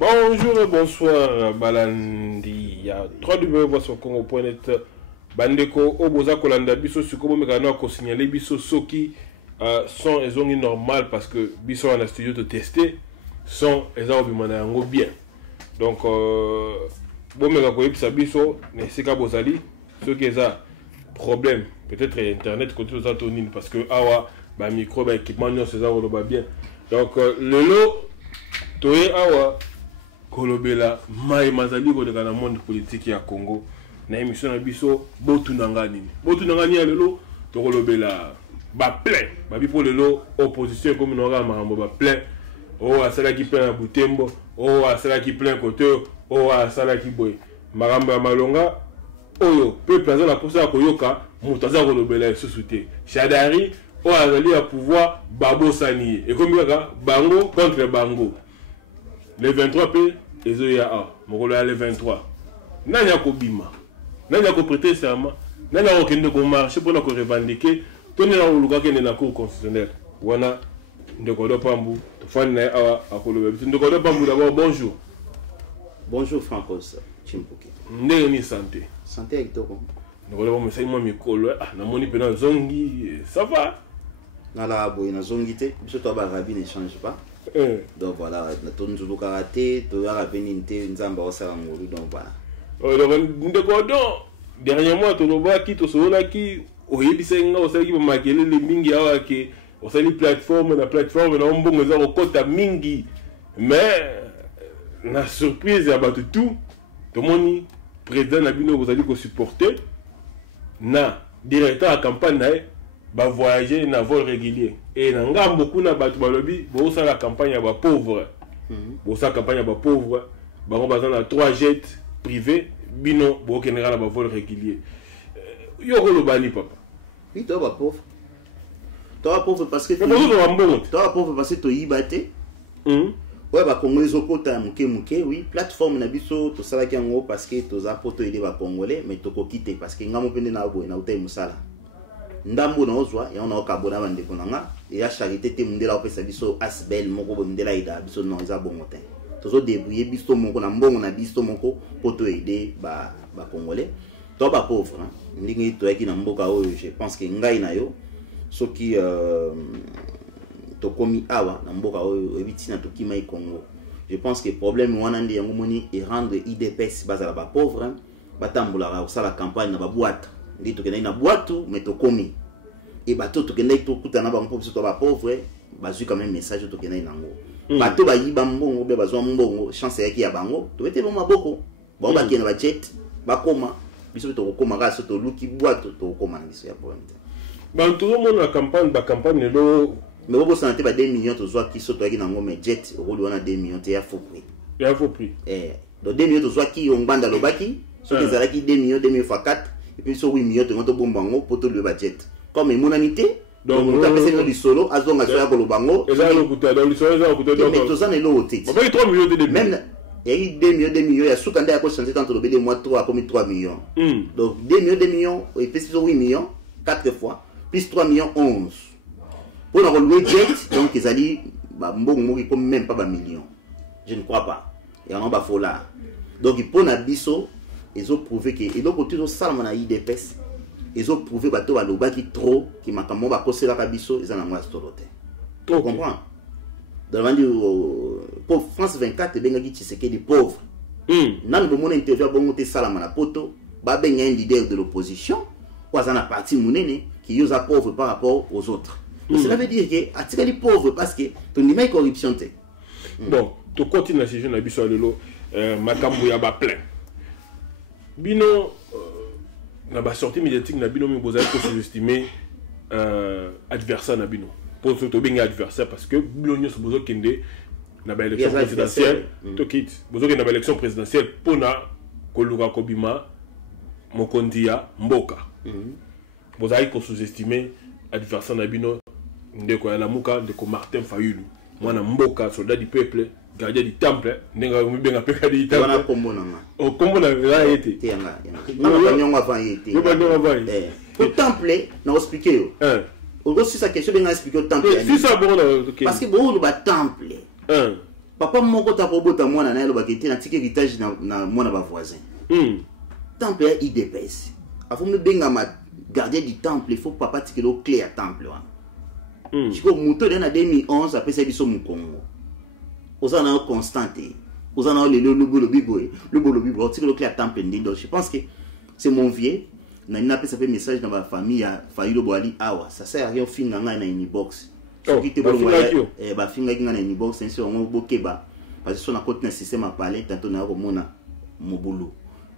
Bonjour et bonsoir Balandi. Il y a 3 sur Congo.net. Bandeko Oboza Kolanda Biso Sukobo Megano ko signaler Biso Soki sont ils ont normal parce que Biso en a studio de tester sont ils ont bien. Donc bon mega ko yipsa Biso ne sika bozali ceux qui ont problème peut-être internet côté aux antonines parce que awa ba micro ba équipement non c'est ça on va bien. Donc le lot toye awa kolobela mai mazali ko dans le monde politique ya Congo na émission na biso botu nangani ya lelo to kolobela ba plein ba bi pour lelo opposition comme n'aura marambo ba plein o asala ki plein na Butembo o asala ki plein côté o asala ki boy marambo ya malonga oyo peuple azala posa koyoka mutaza kolobela sosité Shadari o azali ya pouvoir babo sani et comme kaka bango contre bango. Le 23 p ezoya a mokolo ya le 23 nani akobima nani akoprêter serment nani akokende ko marcher pour na ko revendiquer toni na oluka kende na cour constitutionnelle wana ndeko do pambu to fani na awa akoloba ndeko do pambu d'abord bonjour. Bonjour Francos Chimpuki. Ndenge ni santé avec toi. ndeko do message moi mikolo na moni pena zongi ça va na la boy na zongi te biso to ba rabi ne change pas. Donc voilà, ton zulu karaté, tu as venité nzamba osala ngolu donc voilà. Ndeko do dernièrement to loba ki to sola ki oyebisenga osala ki makele le mingi awa ke osali plateforme na mbongo za kokota mingi mais na surprise ya batu tout moni président na bino bozali ko supporter na directeur à campagne na ba voyager na vol régulier et na ngambo kuna batu balobi bo sa la campagne ya ba pauvre bo sa campagne ya ba pauvre ba on bazana na 3 jets privés bino bo kenera na ba vol régulier yo ko lo bani papa oui toi ba pauvre parce que toi pauvre parce que to yibate ouais ba Congo ezokota muke oui plateforme na biso to sala ki ngo parce que to za poto aider ba congolais mais to ko quitter parce que ngamo pende na bo na utai musala ndambo na ozwa ya ona okabona bandeko nanga ya charité te mundela opesa biso asbel moko bondela ida biso non za bongo te tozo débrouiller biso moko na mbongo na biso moko poto aider ba congolais to ba pauvre ndingi to yaki na mboka oyo je pense que ngai na yo soki to komi awa na mboka oyo ebitina to kima Congo je pense que problème wana ndi yango moni et rendre IDPS bazala ba pauvre batambula ko sala campagne na ba boîte ndi to kena na boîte mais to komi et bato to kena to kutana ba mpo to ba pauvre bazui quand même message to kena nango bato ba yiba mbongo be bazwa mbongo chance yaki ya bango to bete bo maboko ba ba kena ba jet ba koma biso to koma ka so to luki boîte to koma na biso ya problème ba tout le monde la campagne lo mais vous sentez ba 2 millions to zwa ki so to yaki nango mais jet rôle wana 2 millions te ya faux prix donc 2 millions to zwa ki on banda lobaki so les alaki 2 millions 2 millions fois 4 et puis sur 8 millions de moto bombango pour tout le budget comme monanité donc on a fait du solo azonga soya ko lobango et là le coûté dans le solo ça coûté donc mais tous en est l'autre on paye 3 millions de même il y a eu 2 millions il y a sous quand il y a quoi changer entre le BD mois 3 comme 3 millions donc 2 millions et puis sur 8 millions 4 fois plus 3 millions 11 pour la louer jet donc ils allaient mbongo moko comme même pas ba millions je ne crois pas et on va fola donc il pour na biso ils ont prouvé que et donc autour de ça on a IDPS ils ont prouvé bateau à l'obaki trop qui m'a comment va causer la kabiso ils en a moins stoloté tu comprends devant du pour France 24 et benga qui c'est que des pauvres nan bo mon interview bon te salama na poto ba benga un leader de l'opposition ou azana parti munene qui use à pauvre par rapport aux autres cela veut dire que attirer les pauvres parce que ton niveau corruption te bon tu continues ces jeunes abiso lelo makambo ya ba plein bino na ba sortie médiatique na bino mi bozali ko sous-estimer adversaire na bino pour surtout bien adversaire parce que bino nyo bozo kende na ba élection présidentielle to kit bozo kende na ba élection présidentielle pona koluka kobima mokondia mboka bozali ko sous-estimer adversaire na bino ndeko ya lamuka ndeko Martin Fayulu mwana mboka soldat du peuple gardien du temple nenga mbenga peka du temple wana kombo nanga o kombo na la été tianga na nyonga avant été le temple na expliquer yo aussi sa question benga expliquer au temple si ça bon parce que bon le temple papa moko ta robota mwana na lo bakete na tike héritage na mwana ba voisin temple ya IDPS afo me benga ma gardien du temple il faut papa tike lo clé à temple wana chiko muto de na 2011 apesa biso mu Congo ozana constante ozana le bolo bibo tike lo clé à temple ndindo je pense que c'est mon vieux na n'a pas fait message dans ma famille a Fayulu Boali awa ça sert à rien finga nga na inbox qui te bolo ba finga nga na inbox c'est sur on bokeba parce que son a côté un système à parler tantôt na ko mona mobulu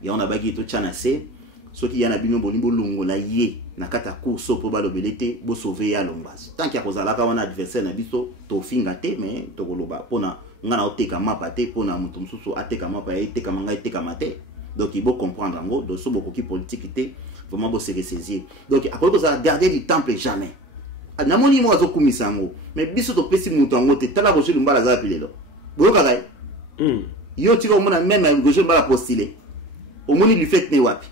ya on a bagi to chana se so ki yana bino bolimbo longo la ye na kata course po ba lobelete bo sauver ya lombas tant qu'il y a kozala ka wana adversaire na biso to finga te mais to koloba pona nga na oteka mapa te pona mutu mususu ateka mapa ya iteka manga iteka mate donc il faut comprendre en gros de ce beaucoup qui politique était vraiment beau se ressaisir donc après que ça garder du temple jamais na moni mo azo kumisango mais biso to pesi mutu en te tala Roger Lumbala za pilelo boyoka kai yo tiko mona même Roger Lumbala postulé au moni lui fait ne wapi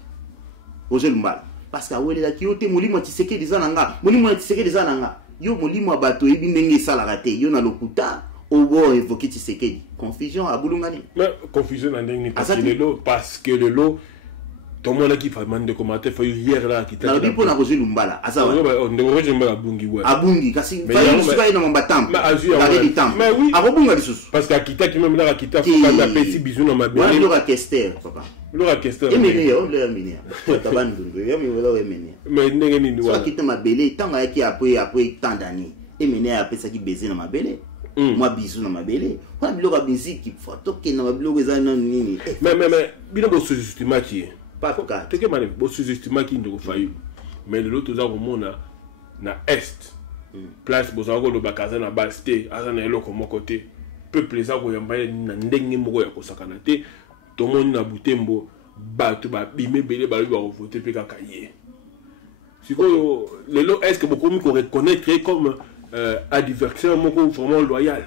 Roger Lumbala parce que awele la kiote molimo tiseke dizananga molimo tiseke dizananga yo molimo abato ebi ndenge sala raté yo na lokuta au évoquer Tshisekedi confusion à Boulungani mais confusion en dingue parce que le lot tout le monde qui fait man de commentaire fait hier là qui t'a dit pour la Roger Lumbala asawa on de Roger Lumbala bungi ouais abungi kasi fayi suka ina mbatam mais oui abunga lisusu parce que akita qui même là akita faut pas taper si bisou na mabé ouais Laura Kester papa Laura Kester emene yo le emene tabandu yo mi wala emene mais ndenge ni wa akita mabele tanga yaki après tant d'années emene a pesa ki baiser na mabele moi bisou na mabele kwa biloko musique photo ke na biloko za na nini mais bino bo sous-estimé qui pas cas te que mane bo sous-estimé qui ndo fayu mais l'autre za komona na est place bo za ko lo bakaza na baste azana eloko moko te peuple za ko yamba na ndenge moko ya kosakana te to moni na Butembo bato ba bimé belé ba lui ba voter pe kaka ye sikoyo lelo est-ce que beaucoup me reconnaître comme adversaire moko vraiment loyal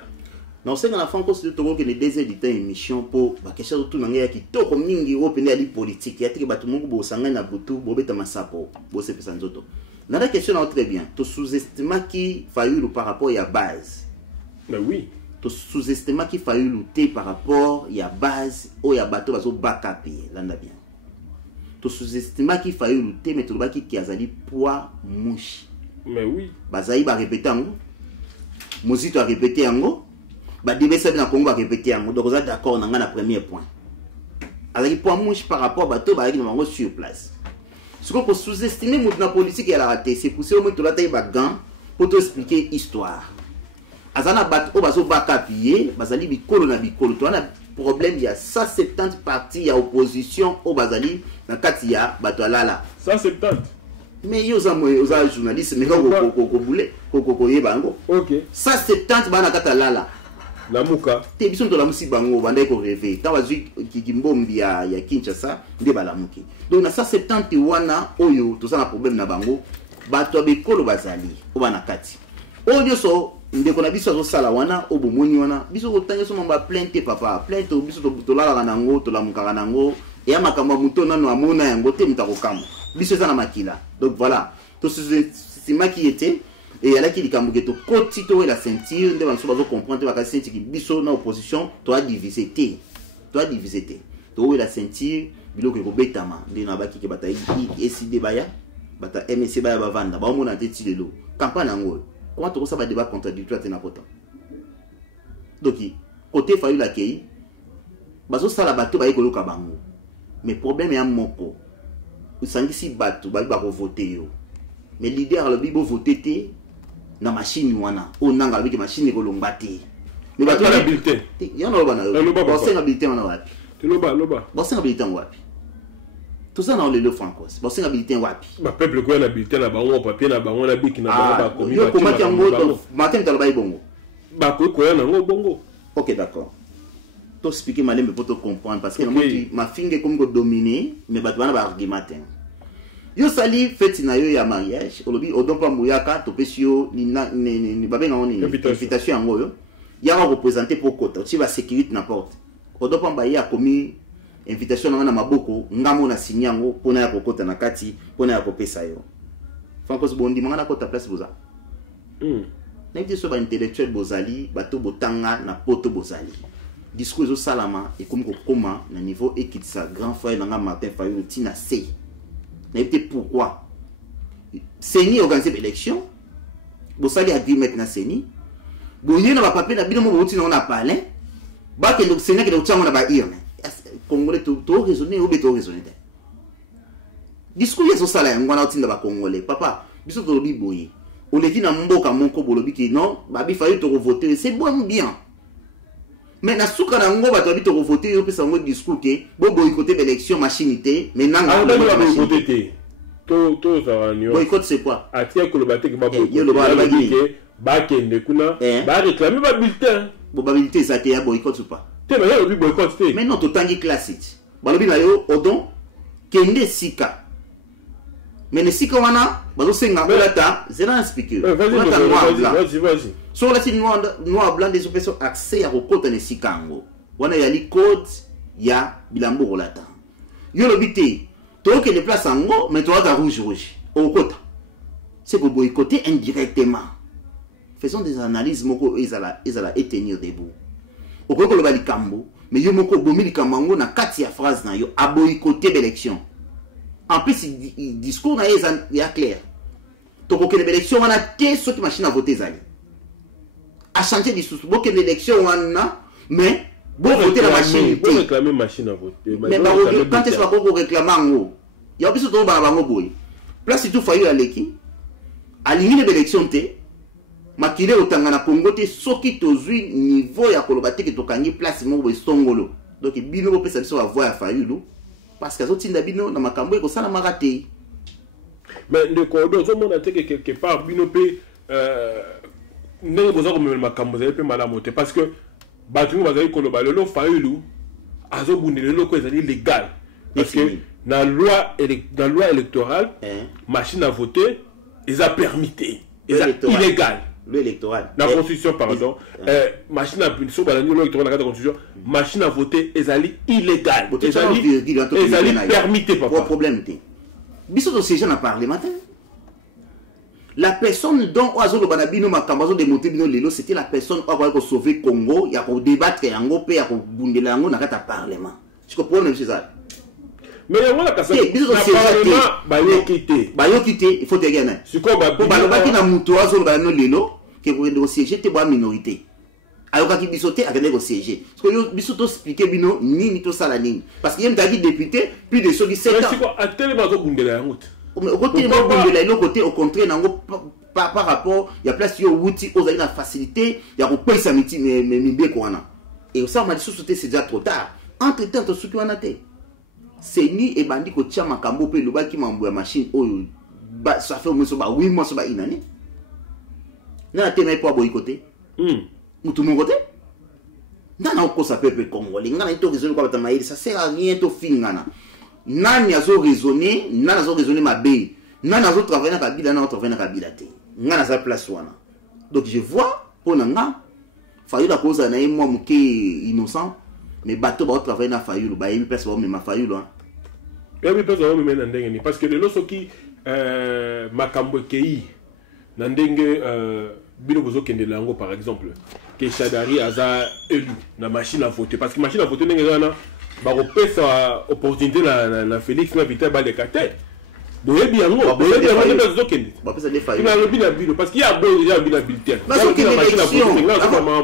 non c'est que la France de Togo que les deux éditeurs émission pour ba question tout nanga ya kitoko mingi o pene ali politique ya tiki bato moko bo sanga na butu bo beta masapo bo se pesa nzoto la question est très bien to sous-estima qui Fayulu par rapport à base mais oui to sous-estima qui Fayulu té par rapport à base o ya bato bazo backup landa bien to sous-estima qui Fayulu té mais to baki ki azali poids mouche mais oui bazaï ba répéter ango Mozito a répété ango ba debesa na Congo a répété ango donc vous êtes d'accord na na premier point azali poids mouche par rapport bato ba na bango sur place ce qu'on peut sous-estimer la politique et la raté c'est pour ça au moins to la taille ba gant pour te expliquer histoire azana bat o bazo bakapier bazali bikolo na bikolo to na problème il y a 170 partis ya opposition au bazali na kati ya bato alala 170 mais yo za journaliste mais ko boule ko yebango OK 170 bana kata lala la muka te biso to la musi bango banda ko rêver ta wazi kimbombi ya Kinshasa nde bala muki donc na 170 wana oyo to sana problème na bango bato bekolo bazali o bana kati oyo so ndeko na biso zo sala wana o bomoni wana biso ko tanga so mamba plainte papa plainte biso to lala nango to la muka nango ya makambo muto nano amona yango te mutako kamo biso za na makila donc voilà to c'est ma qui était et ala ki likambuke to koti to la ceinture nde banso bazo comprendre ba kasi ki biso na opposition to a diviser to la ceinture biloko ko betama nde na baki ke bata ECD baya bata MSC baya bavanda ba mona te ti lelo campagne ngo comment to ça va débat contradictoire te na pota donc côté Fayulu la kei bazo sala bato ba ekolo ka bango mais problème ya moko usangisi bato ba ko voter yo mais leader le bibo voter te na machine wana o nanga avec machine ko lombate mais bato la bulletin yana loba na loba c'est na bulletin wana wapi te loba bon c'est na bulletin wapi tout ça na le francos bon c'est na bulletin wapi ba peuple ko na bulletin na bango papier na bango na biki na bango ba komi yo comment yango matin talo bay bongo ba ko na ngo bongo OK d'accord to expliquer malembe pour te comprendre parce que ma finge comme ko dominer mais bato wana ba argumenter yo sali fête na yo ya mariage olobi odompa muyaka to pesio ni babenga oni invitation yango yo ya va représenter pour kota tu va sécurité n'importe odompa mba ya komi invitation na maboko ngamo na signer yango pona ya kokota na kati pona ya kopesa yo Francos bondi mangana kota place boza na été so ba intellectuel bozali bato botanga na poto bozali discours au salama et comme comment na niveau équipe ça grand frère dans Martin Fayulu tina C. Mais pourquoi Seni organisé l'élection. Bo sali a dit maintenant Seni. Bo yé na ba papier na bino mo boti na on a parlé. Ba ke le Seni ke le tsango na ba irne. Congolais to raisonner ou beto raisonner. Discours yeso sala ngwana otinda ba Congolais. Papa, biso to lobi boye. On le dit na mboka monko bolobi ki non, ba bi fayu to voter, c'est bon bien. Mais na souka na ngo ba to bi to voter yo pesa ngo discours ke bo boycotter l'élection machinité, mais nanga ba boycotter. To za nyo. Boycott c'est quoi? Atia ko le baté ke ba boycotter. Ba kende kuna ba réclamer ba bulletin. Probabilité ça te boycott ou pas? Te ba yo bi boycott te. Mais non to tangi classique. Balobi na yo odon kende sika. Mais les sika wana bazo senga bolata zela expliquer. Vas-y. Sur la site noir blanc des opérations accès à recouter les sikango. Wana ya li code ya bilambo rolata. Yo lobité to que les places en haut mais toi à rouge au côté. C'est pour boycotter indirectement. Faisons des analyses moko ezala étenir debout. Au côté le bali kambo mais yo moko bomili kamango na kati ya phrase na yo a boycotter l'élection. En plus, il discours est clair. Donc, que l'élection, on a été sur machine à voter. A changer de discours. Donc, l'élection, on a, mais, bon, voter la machine. Pour réclamer machine à voter. Mais, quand est-ce qu'on peut réclamer en haut? Il y a plus de temps dans boy. Place, tout failli à l'équipe. Aligner l'élection, makile otanga Congo, ce qui tozui niveau ya kolobate qui tokangi place, mon stongolo. Donc, bino, peut ça va voir à Fayulu. Parce que les gens dans ma cambo ko sala maraté. Mais le corridor tout le monde a été quelque part binopé ne besoin comme ma cambo za pe mala moté parce que batu bazali ko loba lelo Fayulu azo bundele loko ezali légal parce que dans loi électorale machine à voter ils a permis illégal. L'électoral. La constitution, pardon. Machine à punition, la constitution, machine à voter, ils allaient illégal. Ils allaient permis, papa. Problème. Bisous de ces gens à parlementaire. La personne dont Oazo Banabino Makambazo de Montebino Lelo, c'était la personne qui a sauvé Congo, il y a pour débattre, il y a pour Bundelango, il y a un parlement. Je comprends même ça. Mais il y a un parlement, il faut te gagner. Si quoi, il y a un Moutoazo Lelo, qui est siéger, tu es minorité. Alors, quand il bisoté, il y a siéger. Parce que bisoto expliqué bino, ni to salanine. Parce qu'il y a un député, plus de ceux qui 7 ans. Mais c'est quoi, à tel moment, au contraire, par rapport, il y a place où outil, aux la facilité, il y a un peu de miti, mais et ça, on m'a dit, c'est déjà trop tard. Entre temps, tout ce qu'on a été. C'est ni et bandi ko tia makambo pe loba ki mambo ya machine oyo ça fait au moins 8 mois so ba une année. Na tena pas boycotter. Mutu mon côté. Nana ko ça peuple congolais. Ngana to raisonner quoi batama ça sert à rien to fingana. Nani azo raisonner, nana azo raisonner mabe. Nana azo travailler na kabila na travailler na kabila te. Ngana sa place wana. Donc je vois pour nanga Fayulu la cause na moi muke innocent. Mais bateau va travailler na Fayulu, ba yemi place va me ma Fayulu hein. Yemi place va me na ndenge parce que les loso qui makambo kei na ndenge bino bozo kende lango par exemple que Chadari aza élu na machine à voter parce que machine à voter ndenge na ba repesa opportunité na Félix na Vital Balekate. Boye bien ngo, boye bien ngo bozo kende. Ba pesa les Fayulu. Na lobi na bino parce qu'il y a bon déjà bino bulletin. Parce que l'élection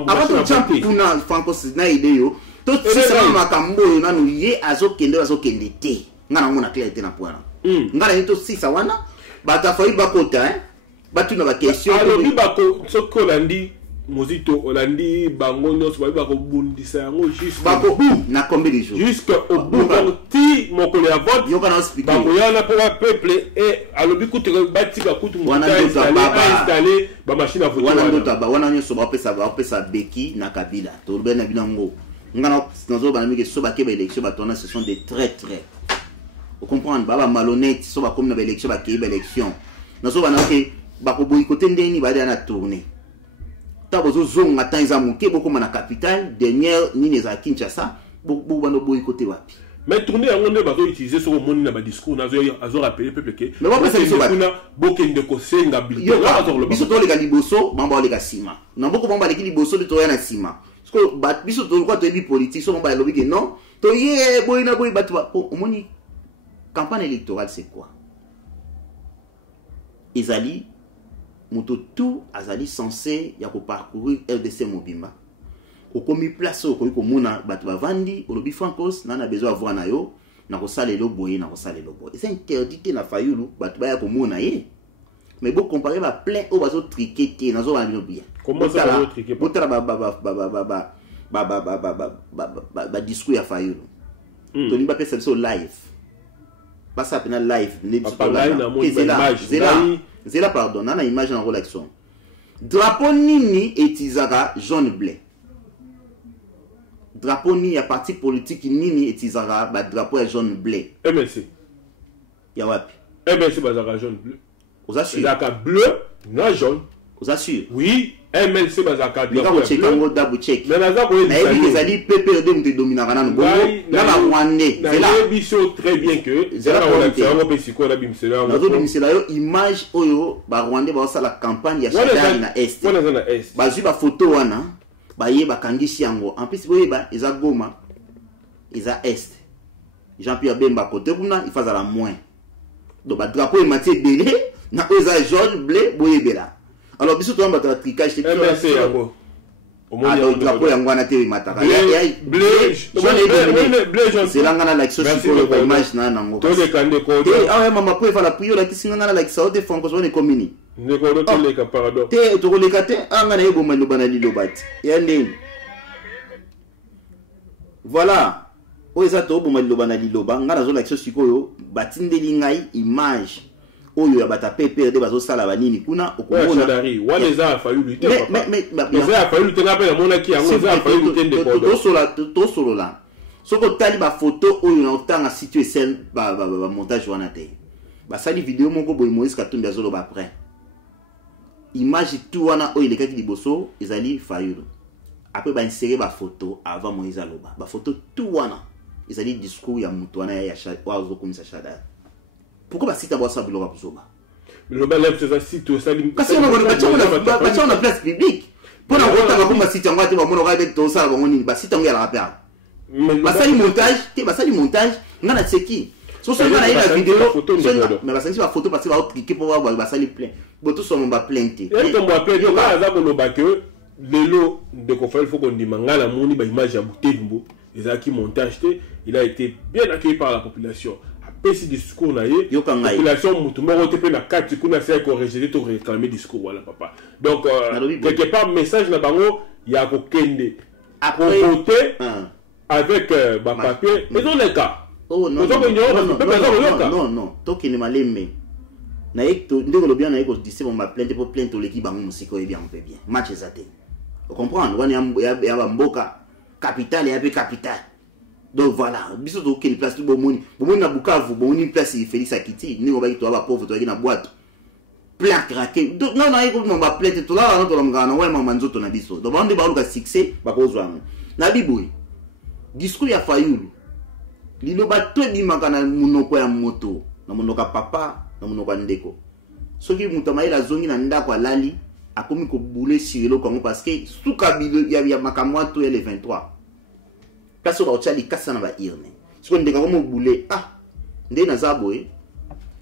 avant de champion pour na Franco na idée tout ça makambo nanu ye azokende te ngana ngona clarté na point ngana nito sisa wana bata foi bakota batu na ba question alors bi bako soko landi mozito olandi bango nyos ba ko bundisa yango juste bako na combien de jours jusqu'au bout ti mokolo ya vote yo kana expliquer bako yana pour peuple et alobi kutu bati ka kutu mo installer ba machine à voter wana nyoso ba pesa beki na kabila to bena binango ngana nazo ba namike so ba ke ba élection ba tona ce sont des traîtres. Vous comprenez baba malhonnête so ba comme na ba élection ba ke ba élection nazo ba na ke ba ko boycotter ndeni ba na tourner ta bozo zonga tanza muke boko na capitale dernière ni les à Kinshasa bo ba no boycotter wapi mais tourner yango nde ba zo utiliser so moni na ba discours nazo azo rappeler peuple que mais ba pesa so ba kuna bokende ko senga bilité biso to le liboso bamba le kasima na boko bamba le liboso de to ya na sima parce que biso to quoi to bi politique so ba lobby que non to yé boy na boy batu au moni campagne électorale c'est quoi Ezali moto tout azali censé ya ko parcourir RDC Mobimba au komi place au ko mona batu bavandi au lobby francos na besoin voir na yo na ko salelo boy na ko salelo boy c'est interdit na Fayulu batu ba ya ko mona ye mais bon comparer ba plein au bazo triqueter na zo ba bien comment ça va triquer botala ba discours ya Fayulu to ni ba pesa so live pas ça pena live ne zela pardon na image en relation drapeau nini etizaka jaune bleu drapeau ni ya parti politique nini etizaka ba drapeau ya jaune bleu MLC ya wapi MLC bazaka jaune bleu vous assure bazaka bleu non jaune vous assure oui MLC bazaka drapeau check ngo double check mais naza ko ezali PPRD mte dominaka nanu bongo na ba Rwandais c'est là biso très bien que zela on peut siko na bimsela na bimsela yo image oyo ba Rwandais ba sala campagne ya Shadari na Est ba zui ba photo wana ba ye ba kangisi yango en plus boye ba eza Goma eza Est Jean-Pierre Bemba côté kuna il faisait la moins donc ba drapeau maté belé na eza jaune bleu boye bela alors biso to amba tricage c'est MLC yango alors drapeau yango na te mataka bleu jaune c'est là ngana like so siko ba image na nango to le kande ko ah mama po fa la priyo la kisinga ngana like ça de franco so ne communi ne ko to le ka pardon te to le ka te ngana yebo mano banali lobati ya ndeni voilà o eza to bo mali banali loba ngana zo like so siko yo batindeli ngai image oyo ya bata PPRD bazo sala banini kuna okomona Shadari wana za Fayulu te mais za Fayulu te ngapela mona ki yango za Fayulu te ndeko to solo la soko tali ba photo oyo na otanga situé scène ba montage wana te ba sali vidéo moko boy Moïse Katumbi azolo ba après image tout wana oyo lekaki liboso ezali Fayulu après ba insérer ba photo avant Moïse aloba ba photo tout wana ezali discours ya mutu wana ya wazo komisa Shadari. Pourquoi pas si tu as ça pour le bal c'est un site ça parce qu'on a une place publique pour la route on va site on va te voir mon regarder tout ça on y va site on y a la rappel bah ça du montage tu bah ça du montage on a c'est qui so ça on a la vidéo mais bah ça c'est la photo parce que va cliquer pour voir bah ça les plein bon tout ça on va plainte et on va plaindre là ça pour le que les lots de conférence faut qu'on dit mangala moni bah image à Butembo les acquis montage il a été bien accueilli par la population. Pesi discours na ye population mutu moko te pe na kati kuna c'est ko rejeter to réclamer discours wala papa donc quelque part message na bango ya ko kende après voter avec ba papier mais dans les cas oh non non to kene malembe na ekto ndeko lo bien na eko dise bon ma plainte pour plainte l'équipe bango musiko e bien on peut bien match ezate vous comprendre wani ya mboka capitale ya pe capitale. Donc voilà, biso to quelle place tout bomoni na Bukavu bomoni place Félix Akiti ni on va to ba pauvre to na boîte plein craqué donc non iko no ba plainte to la to ngana wa mama nzoto na biso donc bande ba luka succès ba kozwa na biboy discours ya Fayulu lilo ba to di makana munoko ya moto na munoko papa na munoko ndeko soki muto maila zongi na ndako alali akomi ko boule sirelo kongo parce que suka bilo ya makamwa to ya le 23 kaso ba ochali kasa na ba irne siko ndeka komo boule nde na zaboe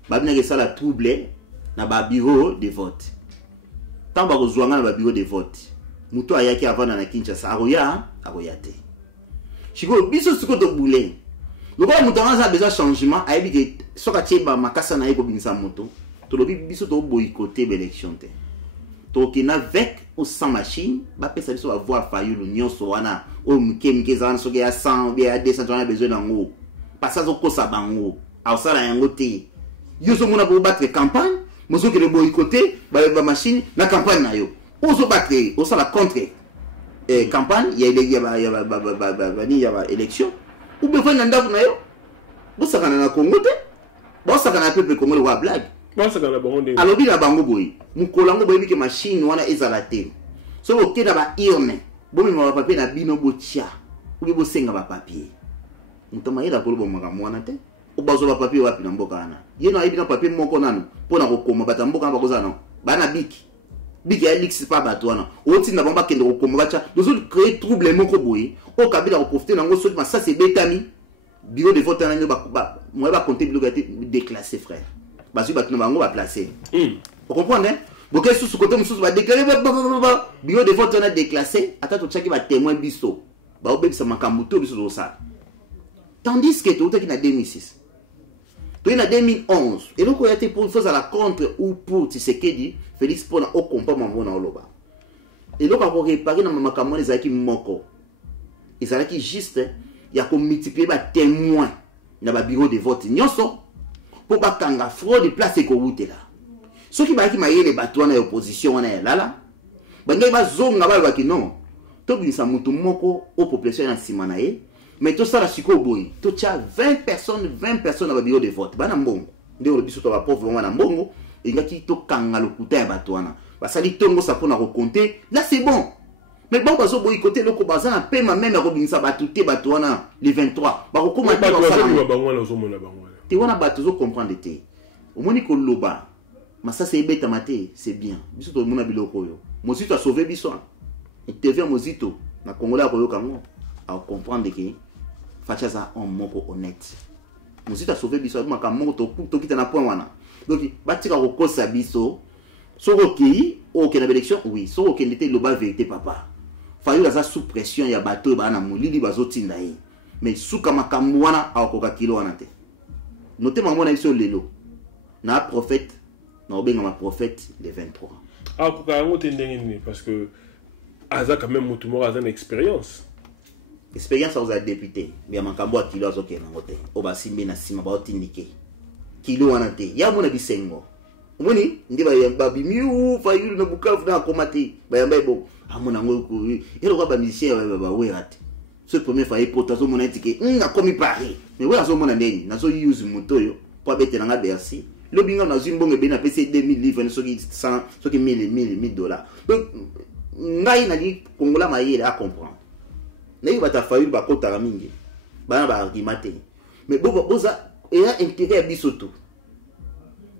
ba bina ke sala trouble na ba bureau de vote tamba ko zwanga na ba bureau de vote muto ayaki avana na Kinshasa akoya te siko biso siko to boule loko muto anga besoin changement ayebi ke soka cheba makasa na yeko binisa moto to lobi biso to boycotter l'élection te to kina avec ou sans machine ba pesa biso va voir Fayulu nyonso wana o mke zana soki ya 100 bien ya 200 on a besoin d'ango parce que ko sa bango au sala yango te yo so mona pour battre campagne mozo ke le boycotter ba machine na campagne na yo o so battre o sala contre campagne il y a élection ou be fana ndafu na yo bo sakana na Congo te bo sakana peuple congolais wa blague alors bien bango boy mukolango boy bi ke machine wana ezala te so o keda ba irne bomi ma papier na bino botia ou bo senga ba papier mutama ira ko lo bomaka mwana te o bazo ba papier wapi na mboka ana yeno ayibi na papier moko nanu pona ko koma batamboka ba kozana bana biki biki ya lix pas bato wana oti na bamba kende ko bacha dozo créer trouble moko boye o kabila ko profiter nango so ça c'est betami bureau de vote na ba moi ba compter bureau déclassé frère basu bato na bango ba placer vous comprenez boké sous côté mususu ba déclarer bureau de vote na déclassé ata to chaki ba témoin biso ba obebisa makambo to biso do ça tandis que tout est en 2006 tout est en 2011 et donc il y a été pour faire à la contre ou pour Tshisekedi Félix pona au compas mambo na oloba et donc on réparer na makambo les aki moko ils allaient qui juste il y a qu'on multiplier ba témoin na ba bureau de vote nyonso pour ba kanga fraude place ko wute là ceux qui ba ki mayele bato na opposition na lala bangai ba zonga ba ki non to binisa mutu moko au population na simana ye mais tout ça la siko boy tout ça 20 personnes dans le bureau de vote bana mbongo ndio le biso to ba pauvre wana mbongo et ngaki to kanga lokuta ya bato wana basali tongo ça pour na recompter là c'est bon mais bon bazo boy côté loko baza na pema même ya robinsa batuté bato wana les 23 ba ko commenter dans ça te wana bato zo comprendre te au moni ko loba mais ça c'est bête maté c'est bien biso to mona biloko yo mozito a sauvé biso et TV mozito na congolais ko yo kango à comprendre que Fachaza on moko honnête. Mozito a sauvé biso makambo to kita na point wana. Donc batika ko kosa biso soko ki o ke na élection oui soko ke n'était le bas vérité papa. Fayu la sous pression ya bato ba na mulili bazotinda yi. Mais suka makambo wana a ko ka kilo wana te. Notez maman na biso lelo. Na prophète na obenga ma prophète les 23. Ah ko ka ngote ndengini parce que aza quand même mutu mo aza une expérience. Expérience aux députés mais makambo kilo azoke na ngote oba simbe na sima ba otindike kilo wana te ya mona bisengo omoni ndi ba bimiu fa yulu na bukavu na komati ba yamba bo amona ngoko yelo ba musicien ba werate ce premier fa ipotazo mona tike na komi pari mais wala zo mona ndeni na zo use motoyo po bete na Bercy lo binga na zimbonge be na PC 2000 livres soki 100 soki 1000 dollars donc ngai na li kongola mayele a comprendre n'ayez pas ta faille ba kota ramingi ba ba argumenter mais boza il y a intérêt à bisoto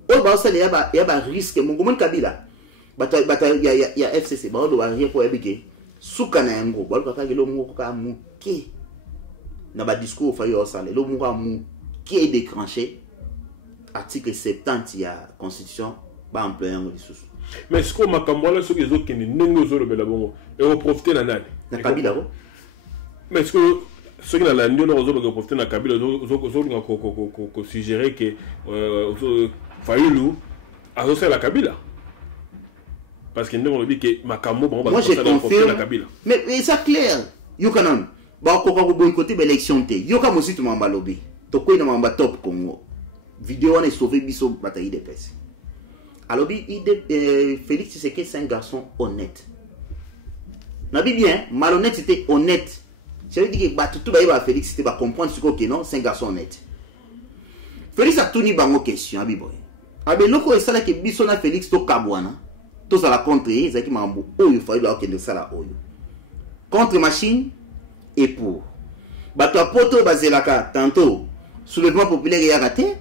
o ba ça il y a risque mon gomen kabila bata il y a FCC ba do ba rien pour ebike suka na yango ba ka kagelo moko ka muke na ba discours faille o sale lo moko muke déclenché article 70 il y a constitution ba employer yango lisusu mais ce que makambo la soki ezo kene nengo zo le bela bongo et on profiter na nani na kabila ko. Mais est-ce que ceux qui n'ont pas de profiter de la Kabila, ont suggéré que Fayoulou a reçu la Kabila. Parce qu'ils nous ont dit que Makambo va profiter de la Kabila. Mais c'est clair. Yokanan, bah on va boycotter l'élection. Yoka aussi tout m'en lobby. Toko il m'a top Congo. Vidéo on est sauvé biso bataille de pèse. Alors Félix Tshisekedi c'est un garçon honnête. Nabi bien malhonnête c'était honnête. Ça veut dire que tout va Félix c'était va comprendre ce que non c'est un garçon honnête. Félix a tout ni bango question abiboy. Abe loko e sala ke biso na Félix to kabwana. To sala contre ezaki mambo oyo fa ilo akende sala oyo. Contre machine et pour. Bato apoto bazelaka tantôt soulèvement populaire ya raté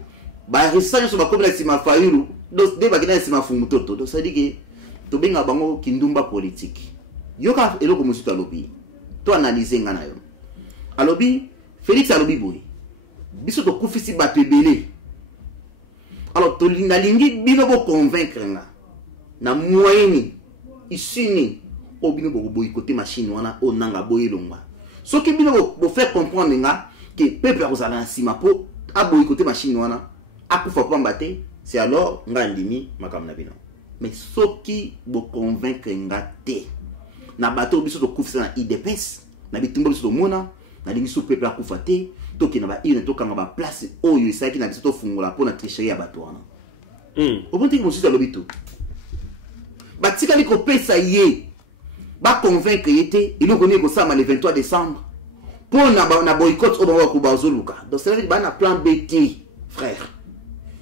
ba risanya so ba kobla sima fayulu donc de ba kina sima fumutoto. Donc ça veut dire que to benga bango kindumba politique. Yoka eloko musuta lobi. To analyser ngana yo alobi Félix alobi boy biso to kufisi bato ebele alors to lingi bino bo convaincre nga na moyeni isini o bino bo boycotter machine wana o nanga boyelonga soki bino bo faire comprendre nga que peuple azala nsima po a boycotter machine wana akufa pamba te c'est alors nga ndimi makamna bino mais soki bo convaincre nga te na bato biso to kufisa na IDPS na bitumba biso to mona na lingi so peuple akufa te to ki na ba ine to kanga ba place oyo isaki na biso to fungola pona tricherie ya bato wana obonti mo sita lobito batika liko pesa ye ba convaincre yete iloko ni ko sama le 23 décembre pona na boycott oba ko bazoluka donc c'est ba na plan BT frère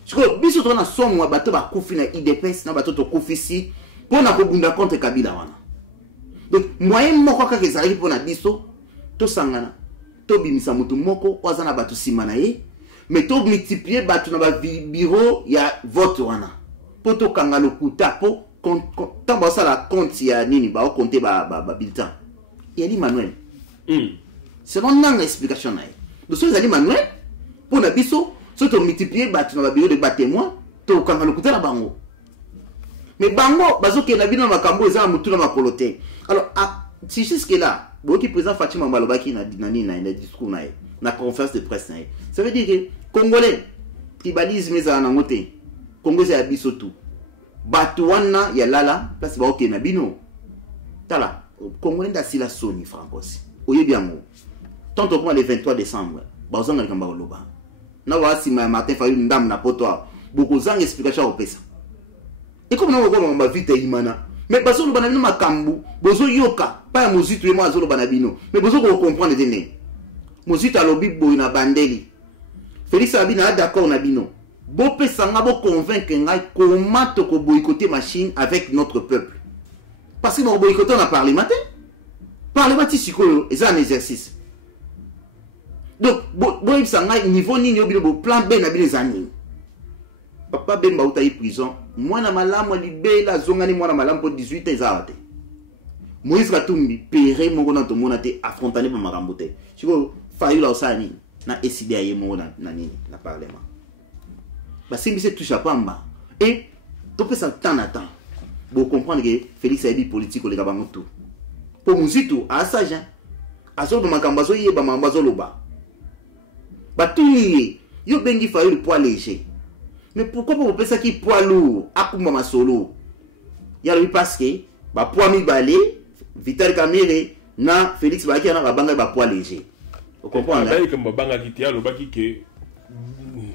siko biso to na somo bato ba kufi na IDPS na bato to kufisi pona ko bunda contre Kabila wana. Donc moyen moko kaka ezalaki pona biso to sangana to bimisa mutu moko wazana batu simana ye mais to multiplier batu na ba bureau ya vote wana po to kanga lokuta po tant que ça la compte il y a nini ba compter ba bulletin il y a Manuel selon une explication na donc ça ali Manuel pour na biso so to multiplier ba tu na bureau de témoin to kanga lokuta na bango mais bango bazo ke na bino makambo eza mutu na makolote alors si jusque là boki président Fatima Malobaki na discours na conférence de presse na ça veut dire que congolais tribalisme za na ngote Congo c'est abiso tout Batouana ya lala place ba ok na bino tala congolais da sila soni francos oyebi yango tanto comme le 23 décembre ba ozanga likamba loba na wa sima Martin Fayulu ndam na poto beaucoup zanga explication au pesa et comme nous on va vite imana mais baso lo bana bino makambu bozo yoka pa mozitu emo azolo bana bino mais bozo ko comprendre dene mozitu alobi boy na bandeli Félix Abina d'accord na bino bo pesa nga bo convaincre ngai comment to ko boycotter machine avec notre peuple parce que bon boycotter na parlement sikoyo c'est un exercice donc bo pesa ngai niveau nini obino bo plan B na bino zani papa Bemba utayi prison mwana malamu libela zongani mwana malamu pour 18 ezawate Moïse Katumbi pere moko na to mona te affrontané pa makambo te siko Fayulu osani na SIDA ye moko na nini na parlement ba simbi se touche à pamba et to peut ça temps à temps pour comprendre que Félix Ayebi politique le gabango tout pour musitu a sage azo de makambo zo ye ba mambazo loba ba tuni yo bengi Fayulu poids léger. Mais pourquoi vous pensez qu'il poids lourd à Koumama solo? Il y a le parce que bah poids mi balé Vital Kamere na Félix Baki na banga ba poids léger. Vous comprenez? Avec comme banga qui tient le baki que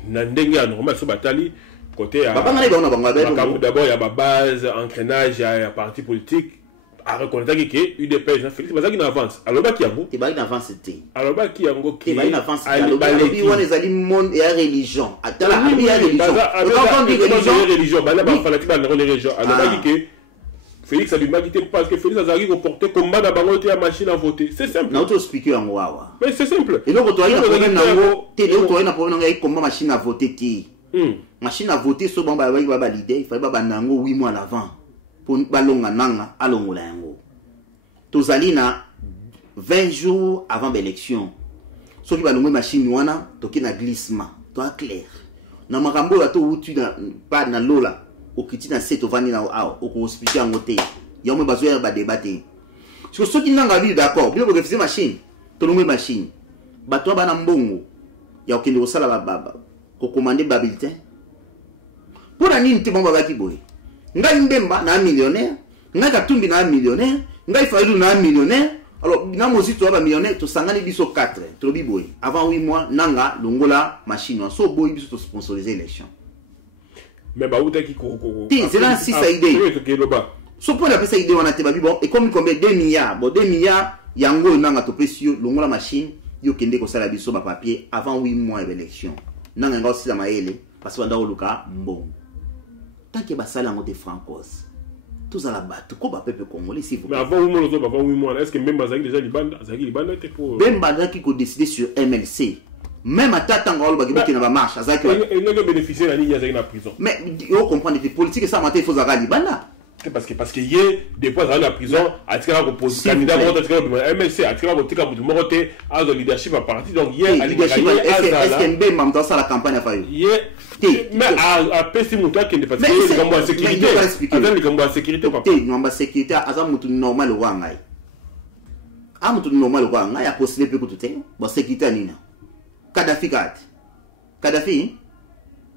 na ndenge normal so batali côté à banga na banga d'abord il y a ma base entraînage il y a parti politique à reconnaître que UDPS na Félix Bazaki na avance alors baki yango te baki na avance c'était alors baki yango qui baki na avance alors baki wana ezali monde et religion atala abi ya religion quand on dit religion bana ba fanatique ba na religion alors baki que Félix a dû m'agiter parce que Félix a reporté combat dans bango la machine à voter c'est simple na auto expliquer yango wawa mais c'est simple et donc toi il y a problème nango te le toi na problème nango combat machine à voter ti machine à voter so bon ba valider il fallait ba nango 8 mois à l'avant pour balonga nanga alongola yango tozali na 20 jours avant l'élection soki balonga machine wana toki na glissement to clair na makambo ya to utu na pas na lola okiti na seto vani na au ko hospital ngote ya mo bazo ya ba débattre soki nanga bi d'accord bien ko refuser machine to longa machine bato bana mbongo ya okende osala baba ko commander ba bulletin pour nini te bomba baki boy ngai Mbemba na millionnaire ngai Katumbi na millionnaire ngai Fayulu na millionnaire alors na mozito ba millionnaire to sangani biso 4 to biboy avant 8 mois nanga longola machine so boy biso to sponsoriser l'élection mais ba uta ki ko c'est là 6 idée so pour la pesa idée wana te ba bon et comme combien 2 milliards bon 2 milliards yango nanga to pesio longola machine yo kende ko sala biso ba papier avant 8 mois d'élection nanga ngo sila maele parce que ndao luka mbongo tant que basala ngote francos tous à la batte ko ba peuple congolais si vous mais avant 8 mois est-ce que même Bazaki déjà libanda était pour Bemba qui ko décider sur MLC même à tata ngolo ba ki na ba marche azaki il ne bénéficier la ligne azaki na prison mais yo comprendre des politiques ça matin il faut zaka libanda parce que hier des fois dans la prison a tiré ko poser candidat MLC a tiré ko tika mutu morote à le leadership à parti donc hier leadership est-ce que Mbemba dans la campagne a failli hier mais à pesi mutu qui ne parce que comme la sécurité avec comme la sécurité papa non sécurité aza mutu normal wa ngai a mutu normal wa ngai a postulé pe ko tout bon sécurité nina Kadhafi